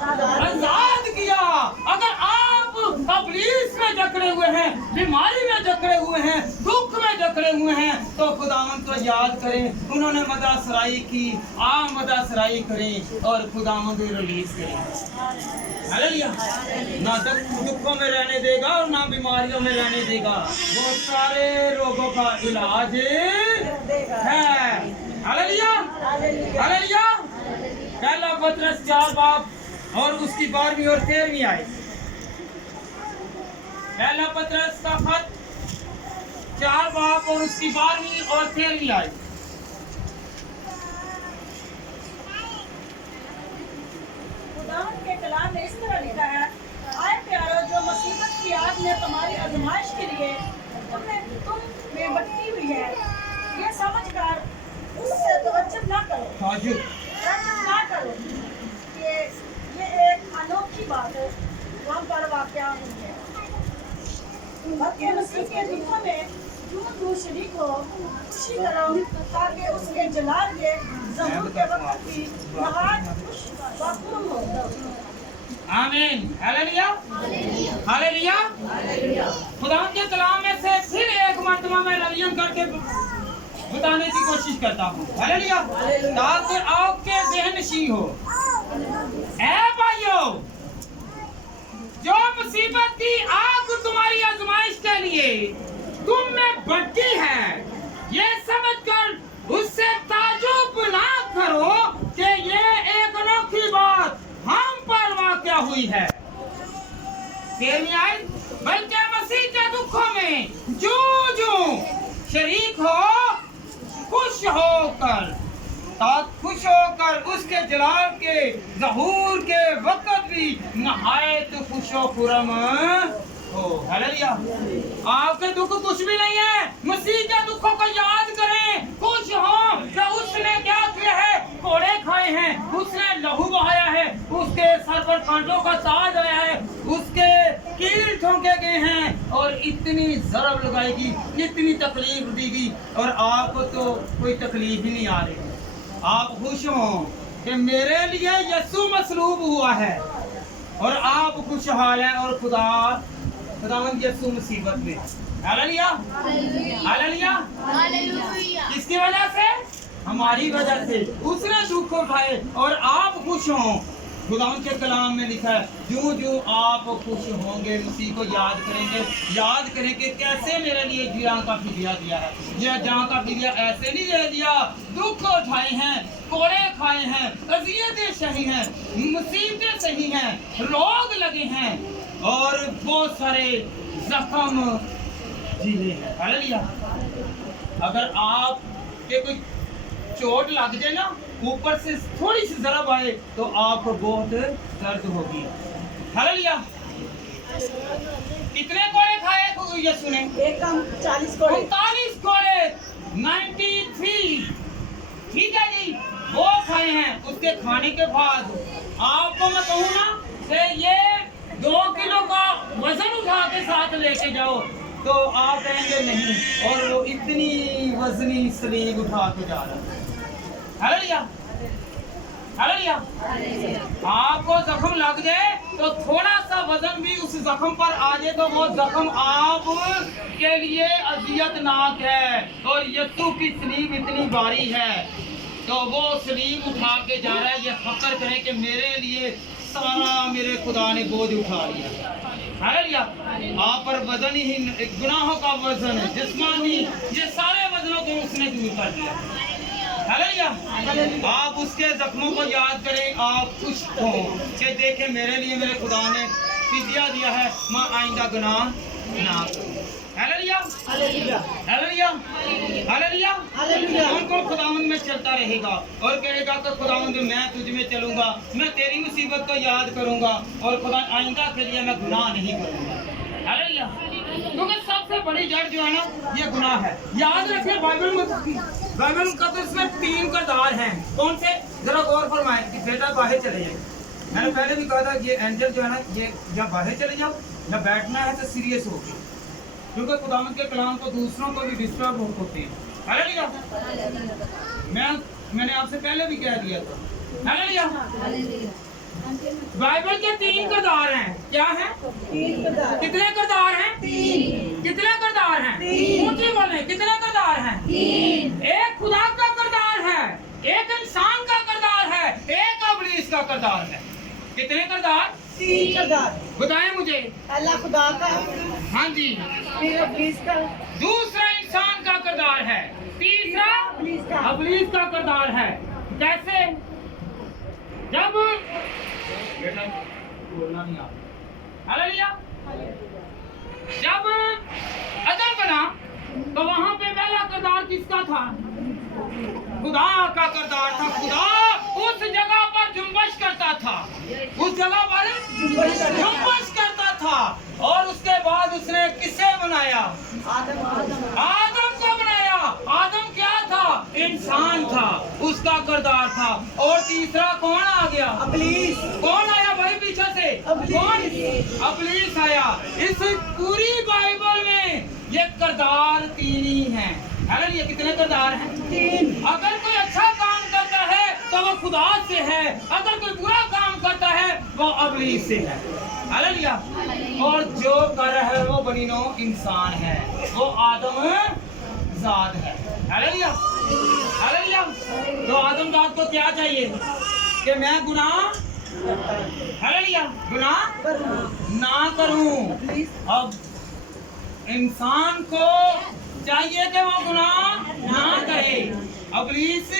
آزاد کیا. اگر آپ ابلیس میں جکڑے ہوئے ہیں, بیماری میں جکڑے ہوئے ہیں, دکھ میں جکڑے ہوئے ہیں, تو خداوند کو یاد کریں, انہوں نے مدہ سرائی کی, آپ مدہ سرائی کریں اور خداوند ریلیز کریں. ہاللویا. نہ دکھوں میں رہنے دے گا اور نہ بیماریوں میں رہنے دے گا, وہ سارے روگوں کا علاج ہے. ہاللویا. ہاللویا. پہلا پترس 4 باب اور اس کی 12ویں اور 13ویں آئے. پہلا پترس کا خط 4 باب اور اس کی 12ویں اور 13ویں آئے. خداوند کے کلام میں اس طرح لکھا ہے, آئے پیارو, جو مصیبت کی آگ میں تمہاری آزمائش کے لیے تم میں بٹی ہوئی ہے, یہ سمجھ کر اس سے تعجب نہ کرو, تعجب نہ کرو کہ یہ ایک انوکھی بات ہے وہاں پر واقعہ ہوئی ہے. بلکہ مسیح کے دکھوں میں جو شریک ہو, خوشی کرو, تاکہ اس کے جلال کے ظہور کے وقت بھی نہایت خوش وخرم ہو. آمین. ہاللویا. ہاللویا. خدا کے کلام میں سے پھر ایک مرتبہ میں ریویژن کر کے بتانے کی کوشش کرتا ہوں. ہاللویا. تاکہ آپ کے ذہن نشین ہو. اے بھائیو, جو مصیبت کی آگ تمہاری آزمائش کے لیے تم میں بڑھتی ہے, یہ سمجھ کر اس سے تعجب نہ کرو کہ یہ ایک انوکھی بات ہم پر واقع ہوئی ہے. بلکہ مسیح کے دکھوں میں جو شریک ہو, خوش ہو کر اس کے جلال کے ظہور کے وقت بھی نہایت خوش و خرم ہو. ہاللویا. آپ کے دکھ کچھ بھی نہیں ہے, مسیح کے دکھوں کو یاد کریں, خوش ہوں کہ اس نے کیا کیا ہے, کوڑے کھائے ہیں, اس نے لہو بہایا ہے, اس کے سر پر کانٹوں کا تاج آیا ہے, اس کے کیل ٹھونکے گئے ہیں, اور اتنی ضرب لگائی گی, اتنی تکلیف دی گئی, اور آپ کو تو کوئی تکلیف ہی نہیں آ رہی. آپ خوش ہوں کہ میرے لیے یسوع مصلوب ہوا ہے, اور آپ خوشحال ہیں, اور خداوند یسوع مصیبت میں. ہاللویا. ہاللویا. کس کی وجہ سے, ہماری وجہ سے اس نے دکھ اٹھائے, اور آپ خوش ہوں. खुदावंद के कलाम में लिखा है, जो जो आप खुश होंगे उसी को याद करेंगे कैसे मेरे लिए जान का फिदिया दिया है। ये जान का फिदिया ऐसे नहीं दे दिया, दुख उठाए हैं, कोड़े खाए हैं, अजियतें सही हैं, मुसीबतें सही हैं, रोग लगे हैं और बहुत सारे जख्म झेले हैं। हालेलुया। अगर आप के कोई चोट लग जाए ना, ऊपर से थोड़ी सी ज़रब आए तो आपको बहुत दर्द होगी। हालेलुया। कितने कोड़े खाए ये सुने? एक कम 40 कोड़े, 39 कोड़े, 93, ठीक है जी, वो खाए हैं। उसके खाने के बाद आपको मैं कहूँ ना कि ये 2 किलो का वजन उठा के साथ लेके जाओ तो आप कहेंगे नहीं, और वो इतनी वजनी सलीब उठा के जा रहा है। हालेलुया। हालेलुया। आपको जख्म लग जाए तो थोड़ा सा वजन भी उस जख्म पर आ जाए तो वो जख्म आप के लिए अजियतनाक है, और यीशु की सलीब इतनी भारी है तो वो सलीब उठा के जा रहा है। ये फक्र करें कि मेरे लिए सारा मेरे खुदा ने बोझ उठा लिया। हालेलुया। आप पर वजन ही गुनाहों का वजन है, जिस्मानी, ये सारे वजनों को उसने दूर कर दिया। हालेलुया। आप उसके जख्मों को याद करें, आप खुश हो कि देखें मेरे लिए मेरे खुदा ने फिदिया दिया है, मैं आइंदा गुनाह ना करूं। हालेलुया। हालेलुया। हालेलुया। हालेलुया। कौन खुदावंद में चलता रहेगा और कहेगा कि खुदावंद मैं तुझ में चलूंगा, मैं तेरी मुसीबत को याद करूंगा और खुदा आइंदा के लिए मैं गुनाह नहीं करूंगा। हालेलुया। क्योंकि सबसे बड़ी जड़ जो है ना ये गुनाह है। याद रखिए बाइबल का तो इसमें 3 किरदार हैं। कौन से? जरा गौर फरमाएं कि बेटा बाहर चले जाए। मैंने पहले भी कहा था ये एंजल जो है ना, ये या बाहर चले जाओ या बैठना है तो सीरियस हो गए, क्योंकि खुदावंद के कलाम को दूसरों को भी डिस्टर्ब होते हैं। हालेलुया। मैंने आपसे पहले भी कह दिया था। हालेलुया। बाइबल के 3 किरदार हैं। क्या हैं? 3 किरदार। कितने किरदार हैं? 3। कितने किरदार हैं? 3। ऊंची बोलें, कितने किरदार हैं? 3। एक खुदा का किरदार है, एक इंसान का किरदार है, एक इब्लीस का किरदार है। कितने किरदार? 3 किरदार। बताएं मुझे। पहला खुदा का, हाँ जी। फिर इब्लीस का, दूसरा इंसान का किरदार है, तीसरा इब्लीस का। इब्लीस का किरदार है। कैसे? जब बेटा बोलना नहीं आता। हालेलुया। जब अदम बना तो वहां पे पहला किरदार किसका था? खुदा का किरदार था। खुदा उस जगह पर जुम्बश करता था, उस जगह पर जुम्बश करता था। और उसके बाद उसने किसे बनाया? आदम को बनाया। आदम क्या था? इंसान था, उसका किरदार था। और तीसरा कौन आ गया? इब्लीस। कौन आया भाई पीछे से? कौन? इब्लीस आया। इस पूरी बाइबल में ये किरदार 3 ही हैं। हालेलुया। कितने किरदार हैं? 3। अगर कोई अच्छा काम करता है तो वो खुदा से है, अगर कोई बुरा काम करता है वो इब्लीस से है। हालेलुया। और जो कर रहा है वो बनी नौ इंसान है, वो आदम जात है। हालेलुया। हालेलुया। तो आदम जात को क्या चाहिए कि मैं गुनाह, हालेलुया, गुनाह ना करूं। अब इंसान को चाहिए कि वो गुनाह ना करे। इब्लीस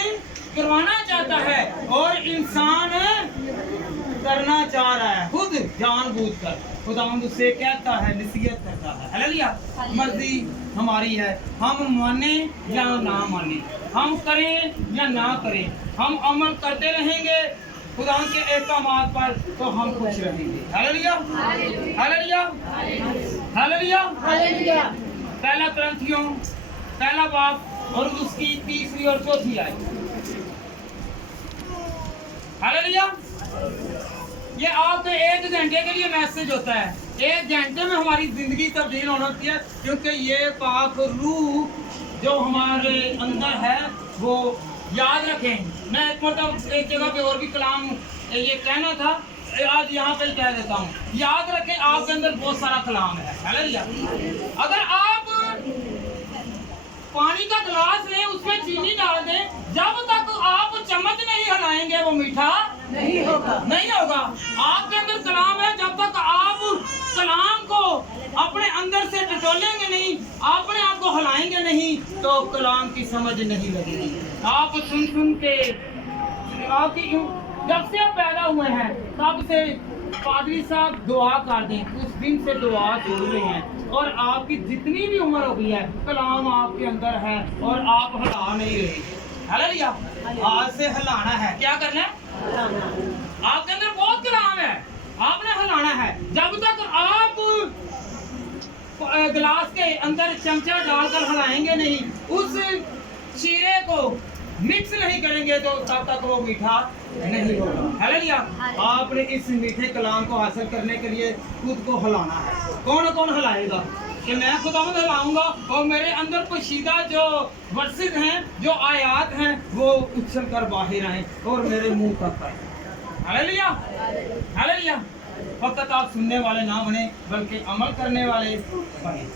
करवाना चाहता है और इंसान करना चाह रहा है, खुद जानबूझकर। खुदावंद उससे कहता है, नसीहत करता है। हालेलुया। मर्जी हमारी है, हम माने या ना माने, हम करें या ना करें, हम अमल करते रहेंगे खुदावंद के अहकामात पर तो हम खुश रहेंगे। हालेलुया। हालेलुया। हालेलुया। हालेलुया। पहला ग्रंथियों पहला बाब और उसकी 3री और 4थी आयत। हालेलुया। ये आपके 1 घंटे के लिए मैसेज होता है। 1 घंटे में हमारी जिंदगी तब्दील होना चाहिए, क्योंकि ये पाक रूह जो हमारे अंदर है वो याद रखें। मैं एक जगह पे और भी कलाम ये कहना था, आज यहाँ पे कह देता हूँ। याद रखें आपके अंदर बहुत सारा कलाम है। हालेलुया। अगर आप पानी का गिलास लें, उसमें चीनी डाल दें, जब तक आप चम्मच नहीं हिलाएंगे वो मीठा नहीं होगा। नहीं होगा। आपके अंदर कलाम है, जब तक आप कलाम को अपने अंदर से टटोलेंगे नहीं, अपने आप को हिलाएंगे नहीं, तो कलाम की समझ नहीं लगेगी। आप सुन सुन के आपकी जब से आप पैदा हुए हैं तब से पादरी साहब दुआ कर दें, उस दिन से दुआ छोड़ रहे हैं, और आपकी जितनी भी उम्र हो गई है कलाम आपके अंदर है और आप हिला नहीं रहे। हालेलुया। आज से हिलाना है। क्या करना है? आपके अंदर बहुत कलाम है, आपने हिलाना है। जब तक आप गिलास के अंदर चमचा डालकर हिलाएंगे नहीं, उस शीरे को मिक्स नहीं करेंगे, तो तब तक वो मीठा नहीं होगा। हालेलुया। आपने इस मीठे कलाम को हासिल करने के लिए खुद को हिलाना है। कौन कौन हिलाएगा? कि मैं खुदावंद हिलाऊंगा और मेरे अंदर पोशीदा जो वर्सेस हैं, जो आयात हैं, वो उछल कर बाहर आए और मेरे मुंह तक आए। हालेलुया। हालेलुया। फकत आप सुनने वाले ना बने, बल्कि अमल करने वाले बने।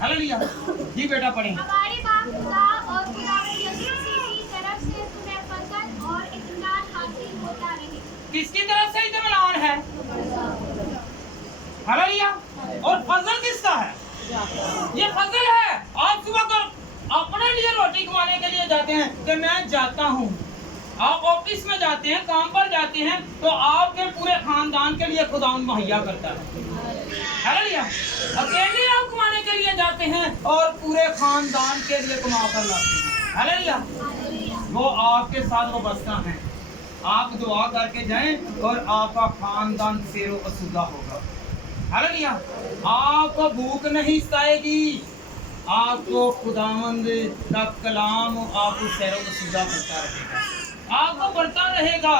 हालेलुया। जी बेटा पढ़ें। हमारे बाप खुदा और खुदावंद यीशु मसीह की तरफ से तुम्हें फजल और इत्मीनान हासिल होता रहे। किसकी तरफ से इत्मीनान है? हालेलुया। और फजल किसका है? ये फजल है। आप सुबह को अपने लिए रोटी कमाने के लिए जाते हैं कि मैं जाता हूँ, आप ऑफिस में जाते हैं, काम पर जाते हैं, तो आपके पूरे खानदान के लिए खुदा मुहैया करता है। हालेलुया। अकेले आप कमाने के लिए जाते हैं और पूरे खानदान के लिए कमा कर लाते हैं। हालेलुया। वो आपके साथ वो बसता है। आप दुआ करके जाएं और आपका खानदान सेरो असुदा होगा। हालेलुया। आपको भूख नहीं सताएगी, आपको खुदावंद का कलाम आपको सेरो असुदा करता रहेगा, आपको बढ़ता रहेगा।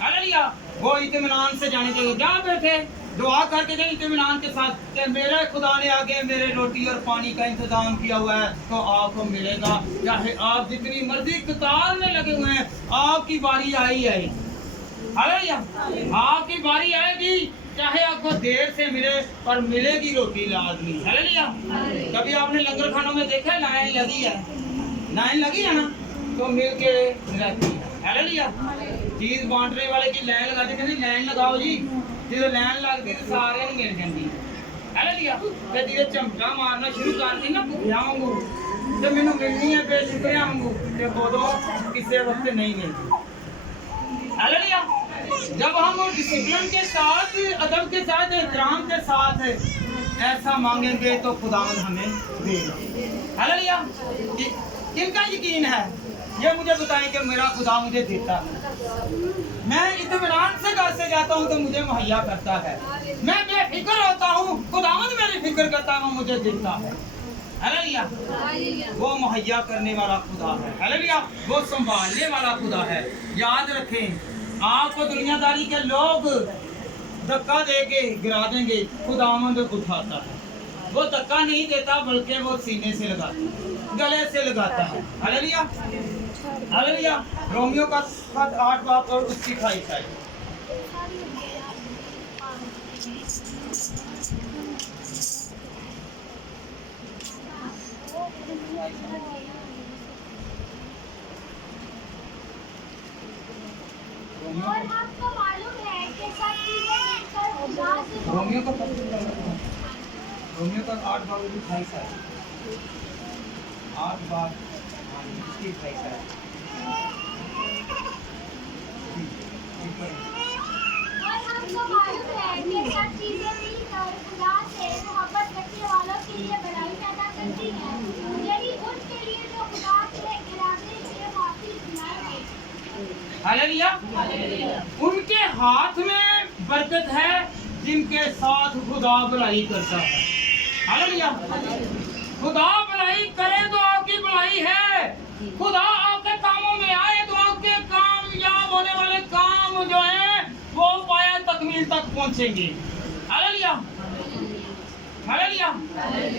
हालेलुया। वो इत्मीनान से जाने चाहिए। जहाँ बैठे दुआ करके जाए इत्मीनान के साथ कि मेरे खुदा ने आगे मेरे रोटी और पानी का इंतजाम किया हुआ है, तो आपको मिलेगा। चाहे आप जितनी मर्जी कतार में लगे हुए हैं, आपकी बारी आई है। हालेलुया। आपकी बारी आएगी, चाहे आपको देर से मिले, पर मिलेगी रोटी लाजमी। हालेलुया। कभी आपने लंगर खानों में देखा लाइन लगी है? लाइन लगी है ना, तो मिल के रहती है। हालेलुया। चीज बांटने वाले की लाइन लगा दी, कहती लाइन लगाओ जी। जो लाइन लगती तो सारे नहीं मिल जाती। हालेलुया। कभी ये चमचा मारना शुरू कर दी ना भुखिया वांगू, तो मैनू मिलनी है बेशुक्रिया वांगू, ते उदों किसी वक्त नहीं मिलती। हालेलुया। जब हम डिसिप्लिन के साथ, अदब के साथ, एहतराम के साथ ऐसा मांगेंगे तो खुदावंद हमें देगा। हालेलुया। किनका यकीन है? ये मुझे बताएं कि मेरा खुदा मुझे देता है। मैं इत्मीनान से घर से जाता हूँ तो मुझे मुहैया करता है। मैं बेफिक्र होता हूँ, खुदावंद मेरी फिक्र करता है, वो मुझे देता है। हालेलुया। वो मुहैया करने वाला खुदा है। हालेलुया। वो संभालने वाला खुदा है। याद रखें, आपको दुनियादारी के लोग धक्का देके गिरा देंगे, खुदावंद उठाता है। वो धक्का नहीं देता, बल्कि वो सीने से लगाता है, गले से लगाता है। हालेलुया। हालेलुया। रोमियो का 8 बाब और उसकी 28 आयत। और आपको मालूम है कि सब चीजें मिलकर खुदा से रोमियो का 8 बाब और 28 आयत। 8 बाब उसकी 28 आयत। और हमको मालूम है कि सब चीजें मिलकर खुदा से मोहब्बत रखने वालों के लिए भलाई पैदा करती हैं, यही उनके लिए जो खुदा के इरादे से वापिस बुलाए गए। हालेलुया। उनके हाथ में बरकत है जिनके साथ खुदा भलाई करता है। हालेलुया। खुदा भलाई करे तो आपकी भलाई है। खुदा आपके कामों में आए तो आपके कामयाब होने वाले काम जो हैं वो पाया तकमील तक पहुंचेंगे। हालेलुया। हालेलुया।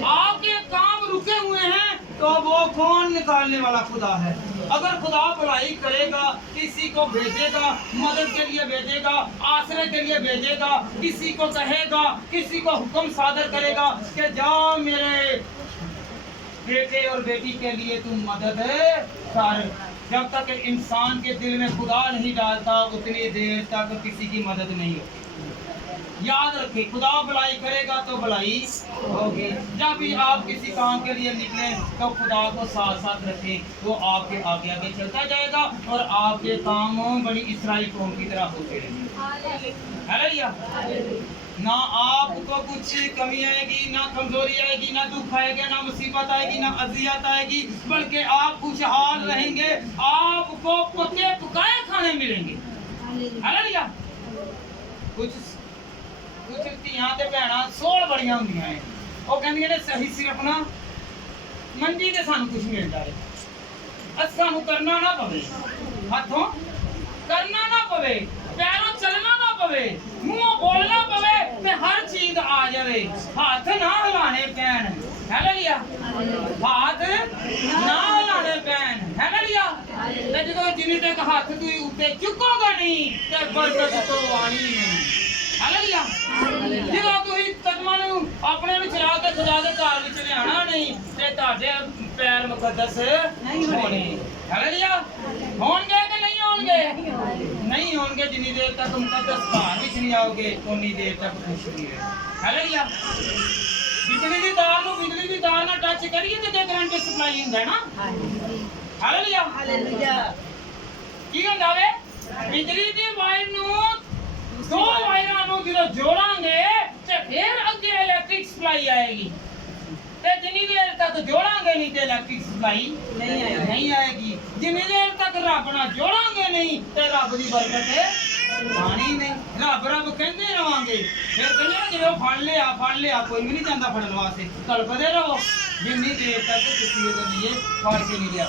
आपके काम रुके हुए हैं तो वो कौन निकालने वाला खुदा है? अगर खुदा भलाई करेगा, किसी को भेजेगा, मदद के लिए भेजेगा, आश्रय के लिए भेजेगा, किसी को कहेगा, किसी को हुक्म सादर करेगा कि जाओ मेरे बेटे और बेटी के लिए तुम मदद कर, जब तक इंसान के दिल में खुदा नहीं डालता उतनी देर तक किसी की मदद नहीं होती। याद रखें, खुदा भलाई करेगा तो भलाई होगी। जब भी आप किसी काम के लिए निकले तो खुदा को साथ साथ रखें, वो आपके आगे आगे चलता जाएगा और आपके काम बड़ी इसराइल कौम की तरह होते रहेंगे। हालेलुया। ना आपको कुछ कमी आएगी, ना कमजोरी आएगी, ना दुख आएगा, ना मुसीबत आएगी, ना अजियत आएगी, बल्कि आप खुशहाल रहेंगे। आपको पके पकाए खाने मिलेंगे। हालेलुया। कुछ ਧੀਆਂ ਤੇ ਭੈਣਾਂ ਸੋਲ ਬੜੀਆਂ ਹੁੰਦੀਆਂ ਨੇ, ਉਹ ਕਹਿੰਦੀਆਂ ਨੇ ਸਹੀ ਸਿਰਫ ਨਾ ਮੰਜੀ ਤੇ ਸਾਨੂੰ ਕੁਝ ਮਿਲਦਾ ਹੈ, ਅਸ ਸਾਨੂੰ ਕਰਨਾ ਨਾ ਪਵੇ, ਹੱਥੋਂ ਕਰਨਾ ਨਾ ਪਵੇ, ਪੈਰੋਂ ਚੱਲਣਾ ਨਾ ਪਵੇ, ਮੂੰਹੋਂ ਬੋਲਣਾ ਪਵੇ ਤੇ ਹਰ ਚੀਜ਼ ਆ ਜਾਵੇ, ਹੱਥ ਨਾ ਹਿਲਾਣੇ ਪੈਣ। ਹਾਲੇਲੂਇਆ। ਹੱਥ ਨਾ ਹਿਲਾਣੇ ਪੈਣ। ਹਾਲੇਲੂਇਆ। ਤੇ ਜਦੋਂ ਜਿੰਨੀ ਤੱਕ ਹੱਥ ਤੁਸੀਂ ਉੱਤੇ ਚੁੱਕੋਗੇ ਨਹੀਂ ਤੇ ਬਰਕਤ ਤੋਂ ਆਣੀ ਨਹੀਂ। ਹਾਲੇਲੂਇਆ। ਜਦੋਂ ਤੁਸੀਂ ਕਦਮਾਂ ਨੂੰ ਆਪਣੇ ਨੂੰ ਚਲਾ ਕੇ ਖੁਦਾ ਦੇ ਘਰ ਵਿੱਚ ਲਿਆਣਾ ਨਹੀਂ ਤੇ ਤੁਹਾਡੇ ਪੈਰ ਮੁਕੱਦਸ ਨਹੀਂ ਹੋਣੇ। ਹਾਲੇਲੂਇਆ। ਹੋਣਗੇ ਕਿ ਨਹੀਂ ਹੋਣਗੇ? ਨਹੀਂ ਹੋਣਗੇ। ਜਿੰਨੀ ਦੇਰ ਤੱਕ ਮੁਕੱਦਸ ਘਰ ਵਿੱਚ ਨਹੀਂ ਆਓਗੇ ਉਨੀ ਦੇਰ ਤੱਕ ਖੁਸ਼ ਨਹੀਂ ਰਹੇ। ਹਾਲੇਲੂਇਆ। ਬਿਜਲੀ ਦੀ ਤਾਰ ਨੂੰ ਬਿਜਲੀ ਦੀ ਤਾਰ ਨਾਲ ਟੱਚ ਕਰੀਏ ਤੇ ਕਰੰਟ ਸਪਲਾਈ ਹੁੰਦਾ ਹੈ ਨਾ। ਹਾਲੇਲੂਇਆ। ਹਾਲੇਲੂਇਆ। ਕੀ ਹੁੰਦਾ ਵੇ? ਬਿਜਲੀ ਦੀ ਵਾਇਰ ਨੂੰ ਦੋ ਵਾਇਰਾਂ ਨੂੰ ਜਦੋਂ ਜੋੜਾਂਗੇ ਤੇ ਫਿਰ ਅੱਗੇ ਇਲੈਕਟ੍ਰਿਕ ਸਪਲਾਈ ਆਏਗੀ ਤੇ ਜਿੰਨੀ ਦੇਰ ਤੱਕ ਜੋੜਾਂਗੇ ਨਹੀਂ ਤੇ ਇਲੈਕਟ੍ਰਿਕ ਸਪਲਾਈ ਨਹੀਂ ਆਏਗੀ। ਜਿੰਨੀ ਦੇਰ ਤੱਕ ਰੱਬ ਨਾਲ ਜੋੜਾਂਗੇ ਨਹੀਂ ਤੇ ਰੱਬ ਦੀ ਬਰਕਤ ਆਣੀ ਨਹੀਂ। ਰੱਬ ਕਹਿੰਦੇ ਰਵਾਂਗੇ, ਫਿਰ ਕਹਿੰਦੇ ਜਦੋਂ ਫੜ ਲਿਆ ਕੋਈ ਵੀ ਨਹੀਂ ਜਾਂਦਾ ਫੜਨ ਵਾਸਤੇ, ਕਲਪਦੇ ਰਹੋ ਜਿੰਨੀ ਦੇਰ ਤੱਕ ਤੁਸੀਂ ਉਹਦੇ ਲਈ ਫੜ ਕੇ ਨਹੀਂ ਲਿਆ।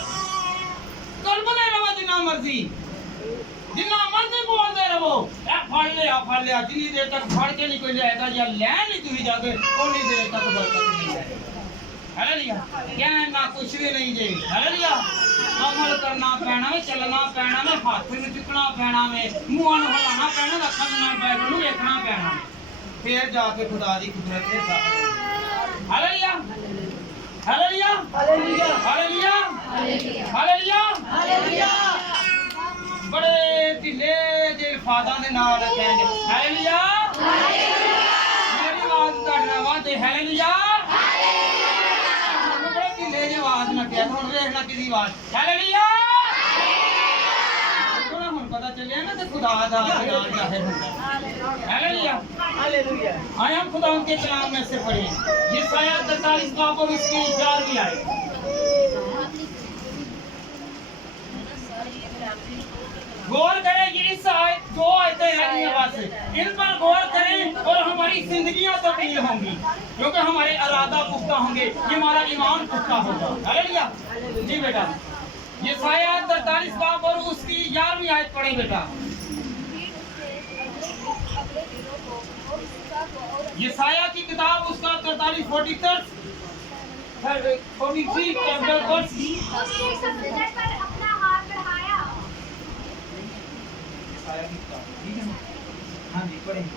ਕਲਪਦੇ ਰਹੋ ਜਿੰਨਾ ਮਰਜ਼ੀ ਬੋਲਦੇ ਰਹੋ, ਇਹ ਫੜ ਲਿਆ ਜਿੰਨੀ ਦੇਰ ਤੱਕ ਫੜ ਕੇ ਨਹੀਂ ਕੋਈ ਲਿਆਏਗਾ ਜਾਂ ਲੈਣ ਨਹੀਂ ਤੁਸੀਂ ਜਾ ਕੇ ਉਨੀ ਦੇਰ ਤੱਕ ਬਰਕਤ ਨਹੀਂ ਆਏਗੀ। ਹਾਲੇਲੂਇਆ। ਕਹਿਣਾ ਕੁਛ ਵੀ ਨਹੀਂ ਜੇ। ਹਾਲੇਲੂਇਆ। ਅਮਲ ਕਰਨਾ ਪੈਣਾ ਵੇ, ਚੱਲਣਾ ਪੈਣਾ ਵੇ, ਹੱਥ ਨੂੰ ਚੁੱਕਣਾ ਪੈਣਾ ਵੇ, ਮੂੰਹਾਂ ਨੂੰ ਹਿਲਾਉਣਾ ਪੈਣਾ, ਅੱਖਾਂ ਨਾਲ ਬਾਈਬਲ ਨੂੰ ਵੇਖਣਾ ਪੈਣਾ, ਫਿਰ ਜਾ ਕੇ ਖੁਦਾ ਦੀ ਕੁਦਰਤ ਦੇ ਸਾਹਮਣੇ। Hallelujah. Hallelujah. Hallelujah. Hallelujah. Hallelujah. Hallelujah. ਬੜੇ ਢਿੱਲੇ ਜਿਹੇ ਅਲਫਾਜ਼ਾਂ ਦੇ ਨਾਲ ਕਹਿੰਦੇ ਹਾਲੇਲੂਇਆ। ਮੇਰੀ ਆਵਾਜ਼ ਤੁਹਾਡੇ ਨਾਲ ਵਾਦੇ ਹਾਲੇਲੂਇਆ। ਬੜੇ ਢਿੱਲੇ ਜਿਹੇ ਆਵਾਜ਼ ਨਾਲ ਕਿਹਾ, ਹੁਣ ਵੇਖਣਾ ਕਿਹਦੀ ਆਵਾਜ਼ ਹਾਲੇਲੂਇਆ। ਹੁਣ ਪਤਾ ਚੱਲਿਆ ਨਾ ਤੇ ਖੁਦਾ ਦਾ ਨਾਮ ਜ਼ਾਹਿਰ ਹੁੰਦਾ। हालेलुया। हालेलुया। आए हम खुदा के कलाम में से पढ़े यशायाह 43 बाब और उसकी 11वीं आयत। गौर करें, ये इस आयत दो आयतें हैं मेरे पास, इन पर गौर करें और हमारी जिंदगियां तब्दील होंगी क्योंकि हमारे इरादा पुख्ता होंगे, ये हमारा ईमान पुख्ता होगा। हालेलुया। जी बेटा, यशायाह 43 बाब और उसकी 11वीं आयत पढ़े बेटा। यशायाह की किताब उसका 43 चैप्टर वर्स। उसने समुद्र पर अपना हाथ बढ़ाया। यशायाह की किताब, ठीक है ना? हाँ जी पढ़ेंगे।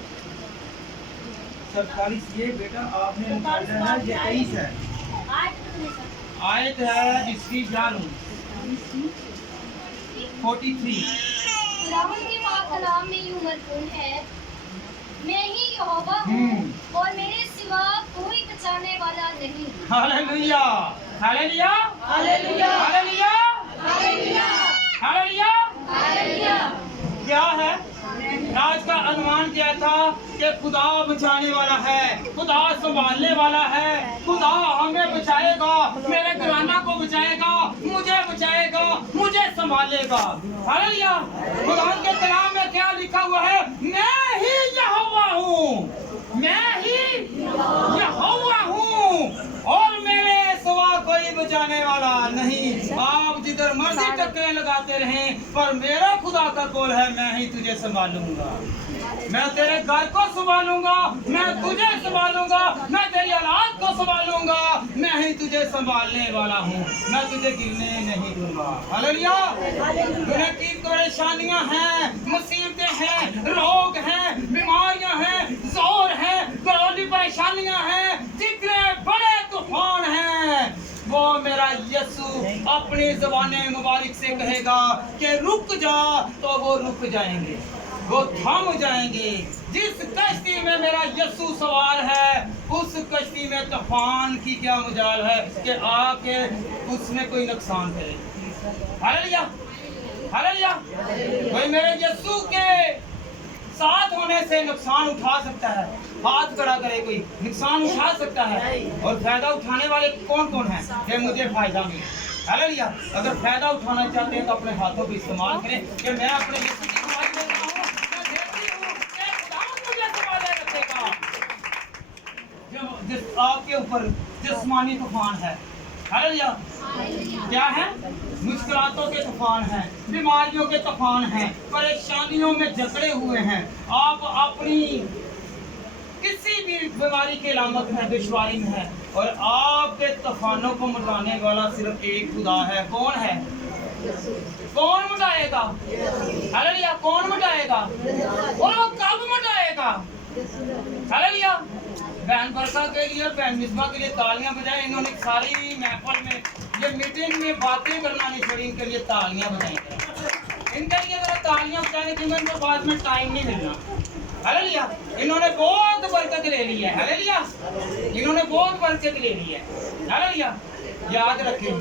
47 ये बेटा आपने निकाला है, ये 23 है आयत है जिसकी 11 43। खुदावंद के पाक कलाम में यूं मरकूम है, मैं ही यहोवा हूँ और मेरे सिवा कोई बचाने वाला नहीं। Hallelujah. Hallelujah. Hallelujah. Hallelujah. Hallelujah. Hallelujah. Hallelujah. क्या है? आज का अनुमान क्या था कि खुदा बचाने वाला है, खुदा संभालने वाला है, खुदा हमें बचाएगा, मेरे घराना को बचाएगा, मुझे बचाएगा, मुझे संभालेगा। हालेलुया। खुदा के कलाम में क्या लिखा हुआ है? मैं ही यहोवा हूँ, मैं ही यहोवा हूँ और मेरे सिवा कोई बचाने वाला नहीं। आप जिधर मर्जी टक्करें लगाते रहें, पर मेरा खुदा का कौल है, मैं ही तुझे संभालूंगा, मैं तेरे घर को संभालूंगा, मैं तुझे संभालूंगा, मैं तेरी औलाद को संभालूंगा, मैं ही तुझे संभालने वाला हूँ, मैं तुझे गिरने नहीं दूंगा। हालेलुया। दुनिया की परेशानियां हैं, मुसीबतें हैं, रोग हैं, बीमारियां हैं, जोर है, घरेलू परेशानियां हैं, जितने बड़े तूफान हैं, वो मेरा यीशु अपनी ज़बान मुबारक से कहेगा कि रुक जा, तो वो रुक जाएंगे, वो थम जाएंगे। जिस कश्ती में मेरा यीशु सवार है, उस कश्ती में तूफान की क्या मजाल है कि आके उसमें कोई नुकसान करे। Hallelujah, hallelujah. कोई मेरे यीशु के साथ होने से नुकसान उठा सकता है, हाथ खड़ा करे कोई नुकसान उठा सकता है। और फायदा उठाने वाले कौन कौन हैं कि मुझे फायदा मिले। हालेलुया। अगर फायदा उठाना चाहते हैं तो अपने हाथों को इस्तेमाल करें कि मैं अपने यीशु की गवाही देता हूं, मैं देती हूं कि खुदावंद मुझे संभाले रखेगा। जिस आपके ऊपर जिस्मानी तूफान है, हालेलुया, क्या है? मुश्किलातों के तूफान हैं, बीमारियों के तूफान हैं, परेशानियों में जकड़े हुए हैं। आप अपनी किसी भी बीमारी की अलामत है, दुश्वारी में है, और आपके तूफानों को मिटाने वाला सिर्फ एक खुदा है। कौन है? कौन मिटाएगा? हालेलुया। कौन मिटाएगा? और वो कब मिटाएगा? हालेलुया। बहन बरका के लिए और बहन मिसबा के लिए तालियां बजाएं। इन्होंने सारी महफिल में ये मीटिंग में बातें करना नहीं छोड़ी, इनके लिए तालियां बजाएं। इनके लिए जरा तालियां बजाने के इनको बाद में टाइम नहीं मिलना। हालेलुया। इन्होंने बहुत बरकत ले ली है। हालेलुया। इन्होंने बहुत बरकत ले ली है। हालेलुया। याद रखें,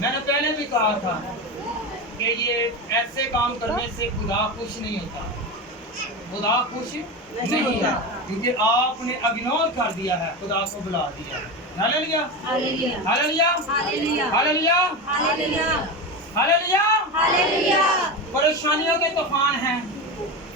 मैंने पहले भी कहा था कि ये ऐसे काम करने से खुदा खुश नहीं होता, खुदा खुश नहीं है, क्योंकि आपने इग्नोर कर दिया है, खुदा को बुला दिया है। Hallelujah, hallelujah, hallelujah, hallelujah, hallelujah, hallelujah, hallelujah. Hallelujah. परेशानियों के तूफान हैं,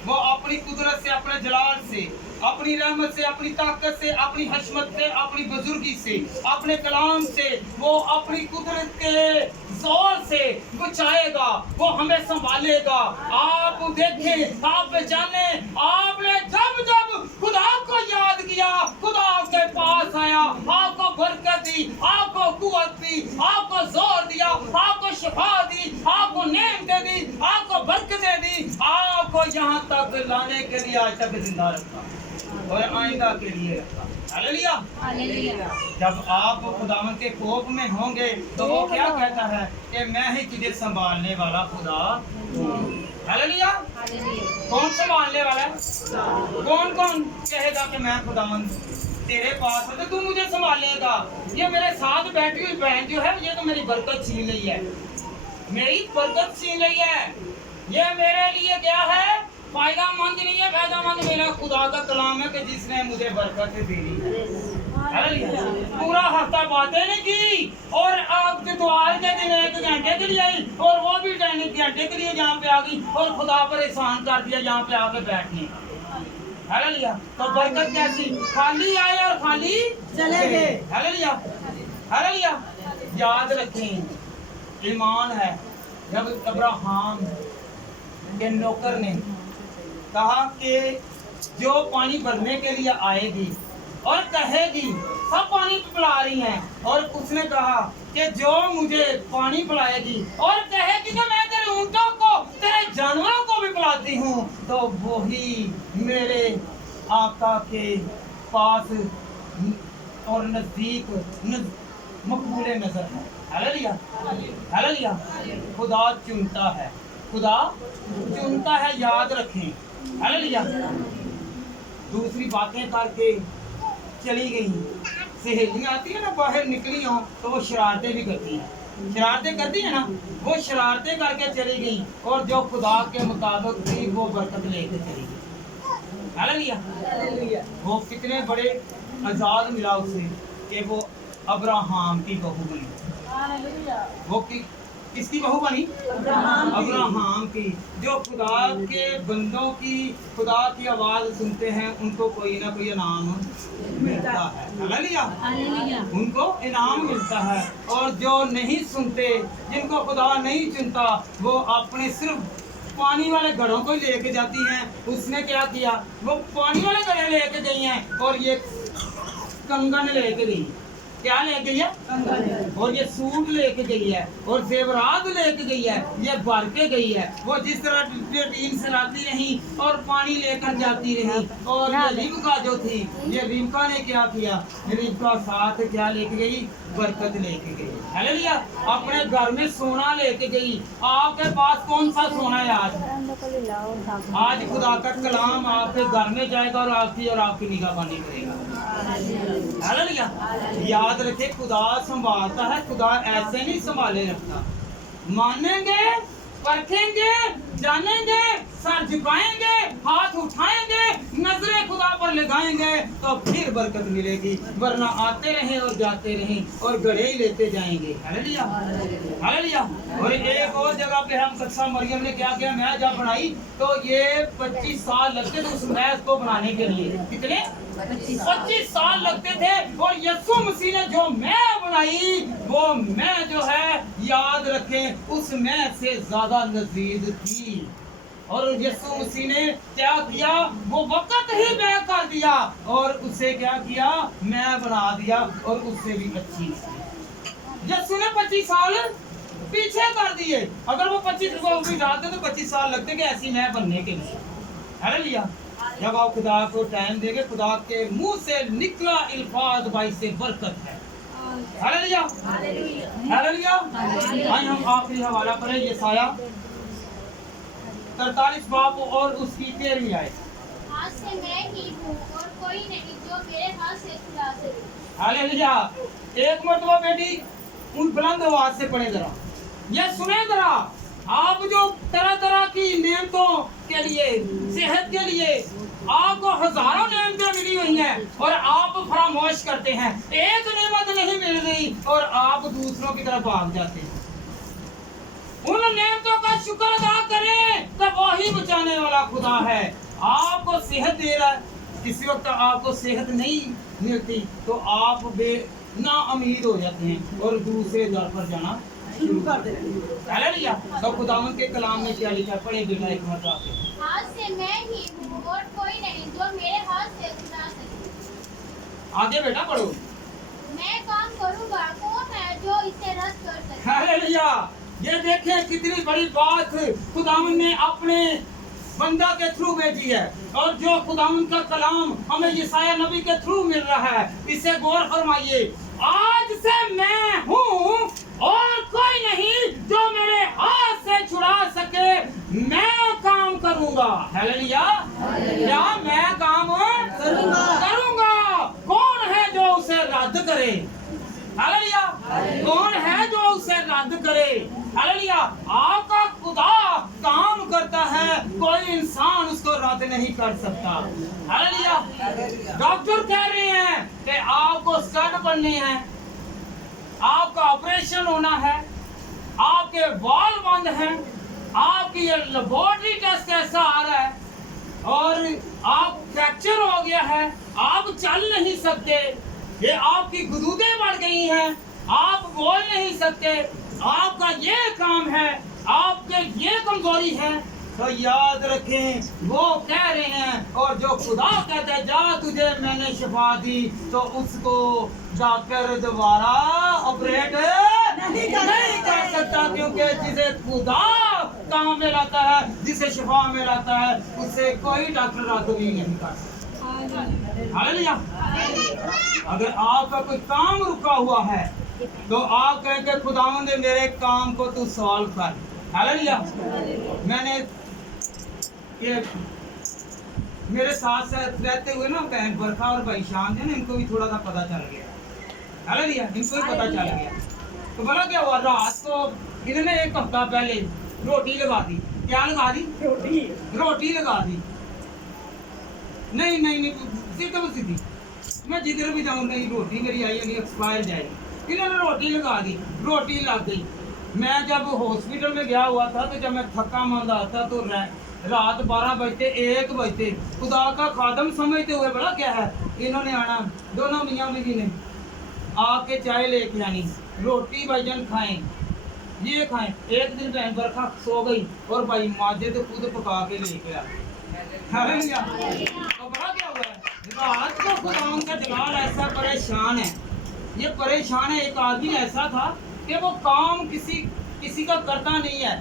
वो अपनी कुदरत से, अपने जलाल से, अपनी रहमत से, अपनी ताकत से, अपनी हशमत से, अपनी बुजुर्गी से, अपने कलाम से, वो अपनी कुदरत के जोर से बचाएगा, वो हमें संभालेगा। आप देखें, आप जाने, आपने जब जब खुदा को याद किया, खुदा के पास आया, आपको बरकत दी, आपको कुव्वत दी, आपको जोर दिया, आपको शिफा दी, आपको नेमतें दी, आपको बरकतें दी, आपको यहाँ तक लाने के लिए आज तक जिंदा रखा और आइंदा के लिए रखा। Hallelujah, hallelujah. जब आप खुदावंद के कोप में होंगे तो वो क्या कहता है कि मैं ही तुझे संभालने वाला खुदा हूँ। हालेलुया। हालेलुया। कौन संभालने वाला है? कौन कौन कहेगा कि मैं खुदावंद तेरे पास है तो तू मुझे संभालेगा। ये मेरे साथ बैठी हुई बहन जो है, ये तो मेरी बरकत छीन रही है, मेरी बरकत छीन रही है। ये मेरे लिए क्या है? फायदा मंद नहीं है, फायदा मंद मेरा खुदा का कलाम है कि जिसने मुझे बरकत दी है। पूरा हफ्ता बातें नहीं की और आप द्वार के दिन 1 घंटे के लिए आई और वो भी 1 घंटे के लिए यहाँ पे आ गई और खुदा पर एहसान कर दिया यहाँ पे आके बैठने। हालेलुया। तो बरकत कैसी? खाली आए और खाली चले गए। Hallelujah, hallelujah. याद रखें, ईमान है। जब अब्राहम के नौकर ने कहा कि जो पानी भरने के लिए आएगी और कहेगी सब पानी पिला रही हैं, और उसने कहा कि जो मुझे पानी पिलाएगी और कहेगी कि मैं तेरे ऊँटों को, तेरे जानवरों को भी पिलाती हूँ, तो वही मेरे आका के पास और नजदीक मकबूले नजर है। Hallelujah, hallelujah. खुदा चुनता है, खुदा चुनता है, याद रखें। हालेलुया। दूसरी बातें करके चली गई, सहेलियां आती है ना, बाहर निकली हो तो वो शरारतें भी करती हैं, शरारतें करती है ना, वो शरारतें करके चली गई और जो खुदा के मुताबिक थी वो बरकत लेके चली गई। हालेलुया। वो कितने बड़े आजाद मिला उसे कि वो अब्राहम की बहू बनी। वो किसकी बहू बनी? अब्राहम की। जो खुदा के बंदों की, खुदा की आवाज सुनते हैं, उनको कोई ना कोई इनाम मिलता है। हालेलुया, उनको इनाम मिलता है। और जो नहीं सुनते, जिनको खुदा नहीं चुनता, वो अपने सिर्फ पानी वाले घड़ों को लेके जाती हैं। उसने क्या किया? वो पानी वाले घड़े लेके गई हैं और ये कंगन लेके गई। क्या लेके गई है? कंगन। और ये सूट लेके गई है और जेवरात लेके गई है, ये भर के गई है। वो जिस तरह रूटीन से लाती रही और पानी लेकर जाती रही। और ये रिबका जो थी, ये रिबका ने क्या किया? रिबका साथ क्या लेके गई? बरकत लेके गई। हालेलुया। अपने घर में सोना लेके गई। आपके पास कौन सा सोना है आज खुदा का कलाम आपके घर में जाएगा और आपकी निगाहबानी करेगा। हालेलुया। याद रखे खुदा संभालता है, खुदा ऐसे नहीं संभाले रखता। मानेंगे, परखेंगे, जानेंगे, सर झुकाएंगे, हाथ उठाएंगे, नजरें खुदा पर लगाएंगे तो फिर बरकत मिलेगी, वरना आते रहें और जाते रहें और गड़े ही लेते जाएंगे। हालेलुया। हालेलुया। और एक और जगह पे हम कक्षा मरियम ने क्या किया, मैच जब बनाई तो ये 25 साल लगते थे उस मैच को बनाने के लिए। कितने? 25 साल लगते थे। और यीशु मसीह ने जो मैं बनाई वो मैं जो है याद रखें उस मैं से ज्यादा लजीज थी। और यीशु मसीह ने क्या किया, वो वक्त ही मैं कर दिया और उसे क्या किया, मैं बना दिया और उससे भी अच्छी। यीशु ने 25 साल पीछे कर दिए। अगर वो 25 को भी डालते तो 25 साल लगते कि ऐसी मैं बनने के लिए। हालेलुया। जब आप खुदा को टाइम देंगे, खुदा के मुंह से निकला अल्फाज भाई से बरकत है। हालेलुया। हालेलुया। आइए हम आखिरी हवाला पढ़ें, यशाया 43 बाब और उसकी 13वीं आयत। आज से मैं ही हूँ और कोई नहीं जो मेरे हाथ से छुड़ा सके। हालेलुया। एक मरतबा बेटी उन बुलंद आवाज से पढ़े जरा, यह सुने जरा। आप जो तरह तरह की नेमतों के लिए, सेहत के लिए आपको हजारों नेमतें मिली हुई हैं और आप फरामोश करते हैं, एक नेमत नहीं मिल रही और आप दूसरों की तरफ भाग जाते हैं। उन नेमतों का शुक्र अदा करें तब वही बचाने वाला खुदा है। आपको सेहत दे रहा है, किसी वक्त आपको सेहत नहीं मिलती तो आप ना उम्मीद हो जाते हैं और दूसरे दर पर जाना शुरू कर देते हैं। हालेलुया। तो खुदावंद के कलाम में क्या लिखा है, पढ़े बेटा एक मरतबा। आज से मैं ही हूँ और कोई नहीं जो मेरे हाथ से छुड़ा सके। आगे बेटा पढ़ो। मैं काम करूँगा, कौन है जो इसे रद्द कर सके। हालेलुया। ये देखें कितनी बड़ी बात खुदावंद ने अपने बंदा के थ्रू भेजी है और जो खुदावंद का कलाम हमें यशाया नबी के थ्रू मिल रहा है, इसे गौर फरमाइए। आज से मैं हूँ और कोई नहीं जो मेरे हाथ से छुड़ा सके, मैं काम करूँगा। हालेलुया। क्या मैं काम करूँगा? कौन है जो उसे रद्द करे? हालेलुया। कौन है जो उसे रद्द करे? हालेलुया। आपका खुदा काम करता है, कोई इंसान उसको रद्द नहीं कर सकता। हालेलुया। डॉक्टर कह रहे हैं कि आपको स्कर्ट बनने हैं, आपका ऑपरेशन होना है, आपके वाल बंद हैं, आपकी ये लेबोरेटरी टेस्ट ऐसा आ रहा है और आप फ्रैक्चर हो गया है, आप चल नहीं सकते, ये आपकी गुदूदें बढ़ गई हैं, आप बोल नहीं सकते, आपका ये काम है, आपके ये कमजोरी है, तो याद रखें वो कह रहे हैं और जो खुदा कहता है जा तुझे मैंने शिफा दी, तो उसको डॉक्टर दोबारा ऑपरेट नहीं कर सकता, क्योंकि जिसे खुदा काम में लाता है, जिसे शिफा में लाता है, उससे कोई डॉक्टर रद्द भी नहीं कर सकता। हालेलुया। अगर आपका कोई काम रुका हुआ है तो आप कहेंगे खुदावंद ने मेरे काम को तू सॉल्व कर। हालेलुया। मैंने ये मेरे साथ साथ रहते हुए ना बहन बरखा और भाई शाम थे ना, इनको भी थोड़ा सा पता चल गया। हालेलुया। इनको भी पता चल गया। तो बोला क्या हुआ, रात को इन्होंने एक हफ्ता पहले रोटी लगा दी। क्या लगा दी? रोटी लगा दी। नहीं सीधी मैं जिधर भी जाऊंगा रोटी मेरी आई नहीं एक्सपायर जाएगी। इन्होंने रोटी लगा दी, रोटी लग गई। मैं जब हॉस्पिटल में गया हुआ था तो जब मैं थका मंदा था तो रात 12 बजते 1 बजते खुदा का खादम समझते हुए बड़ा क्या है, इन्होंने आना, दोनों मियाँ बीवी ने आके चाय लेके आनी, रोटी भाईजान खाएं, ये खाएं। एक दिन बहन बरखा सो गई और भाई माजे तो खुद पका के लेके आ। तो बड़ा क्या हुआ है, रात को खुदा का जलाल ऐसा परेशान है, ये परेशान है। एक आदमी ऐसा था कि वो काम किसी का करता नहीं है,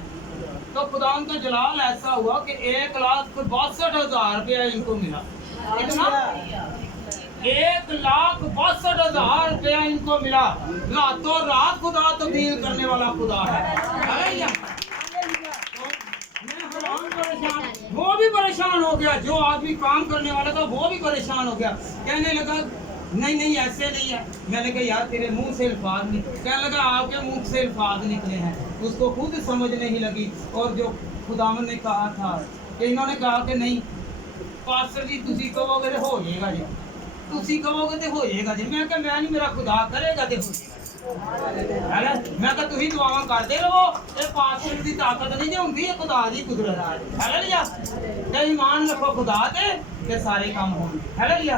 तो खुदा का जलाल ऐसा हुआ कि 1,62,000 रुपया इनको मिला। इतना 1,62,000 रुपया इनको मिला। रातों रात खुदा तब्दील करने वाला खुदा है। हालेलुया। तो मैं हैरान परेशान, वो भी परेशान हो गया, जो आदमी काम करने वाला था वो भी परेशान हो गया। कहने लगा नहीं ऐसे नहीं है। मैंने कहा यार तेरे मुंह से अल्फाज नहीं, कहने लगा आपके मुंह से अल्फाज निकले हैं। उसको खुद समझ नहीं लगी। और जो खुदावन ने कहा था कि इन्होंने कहा कि नहीं पास्टर जी तुसी कहोगे तो हो जाएगा जी, तुसी कहोगे तो हो जाएगा जी। मैं कहा मैं नहीं, मेरा खुदा करेगा तो हो जाएगा। मैं कहा तुसी दुआवां करते रहो, ये पास्टर की ताकत नहीं जो हुंदी है खुदा दी कुदरत है। हालेलुया। ते ईमान रखो खुदा ते सारे काम होंगे। हालेलुया।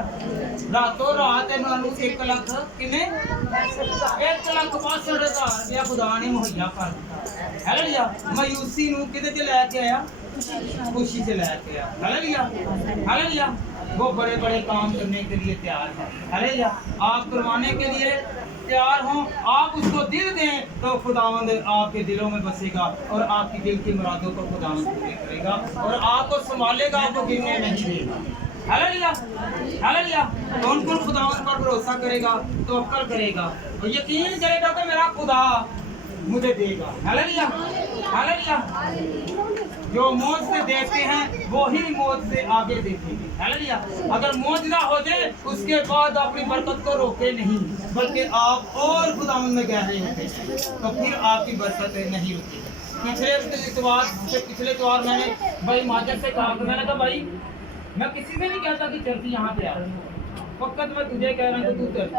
रातों रात इन्हां नूं 1 लाख किने 1,62,000 रुपया खुदा ने मुहैया कर दिता। हालेलुया। मायूसी नूं किदे च लेके आया? खुशी से लेके आया। हालेलुया। हालेलुया। वो बड़े बड़े काम करने के लिए तैयार है। हालेलुया। आप करवाने के लिए तैयार हों, आप उसको दिल दें तो खुदावंद आपके दिलों में बसेगा और आपकी दिल की मुरादों को खुदावंद पूरी करेगा और आपको संभालेगा, आपको गिरने नहीं देगा। हालेलुया। हालेलुया। कौन कौन खुदावंद पर भरोसा करेगा? तो अक्ल करेगा और यकीन करेगा कि मेरा खुदा मुझे देगा। हालेलुया। हालेलुया। जो मौत से देखते हैं वो ही मौत से आगे देखेंगे। हालेलुया। अगर मौत ना हो जाए उसके बाद अपनी बरकत को रोके नहीं, बल्कि आप और खुदावंद में गहरे होते हैं तो फिर आपकी बरकत नहीं रुकेगी। पिछले इतवार मैंने भाई माजर से कहा, मैंने कहा भाई मैं किसी से नहीं कहता कि चलती यहाँ पे आ, फकत मैं तुझे कह रहा हूँ तू चल।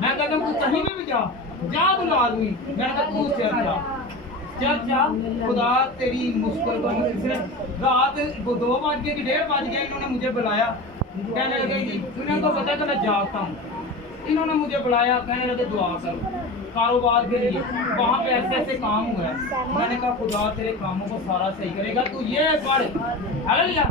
मैं कहता हूँ तू कहीं भी जा बुला आदमी, मैंने कहा तू चल जा। खुदा तेरी मुश्किल को रात 2 बज गए कि 1:30 बज गया, इन्होंने मुझे बुलाया। कहने लगे कि तुम्हें तो पता है कि मैं जागता हूँ। इन्होंने मुझे बुलाया, कहने लगे दुआ करो कारोबार के लिए, वहाँ पे ऐसे काम हुआ है। मैंने कहा खुदा तेरे कामों को सारा सही करेगा, तू ये पढ़। हालेलुया।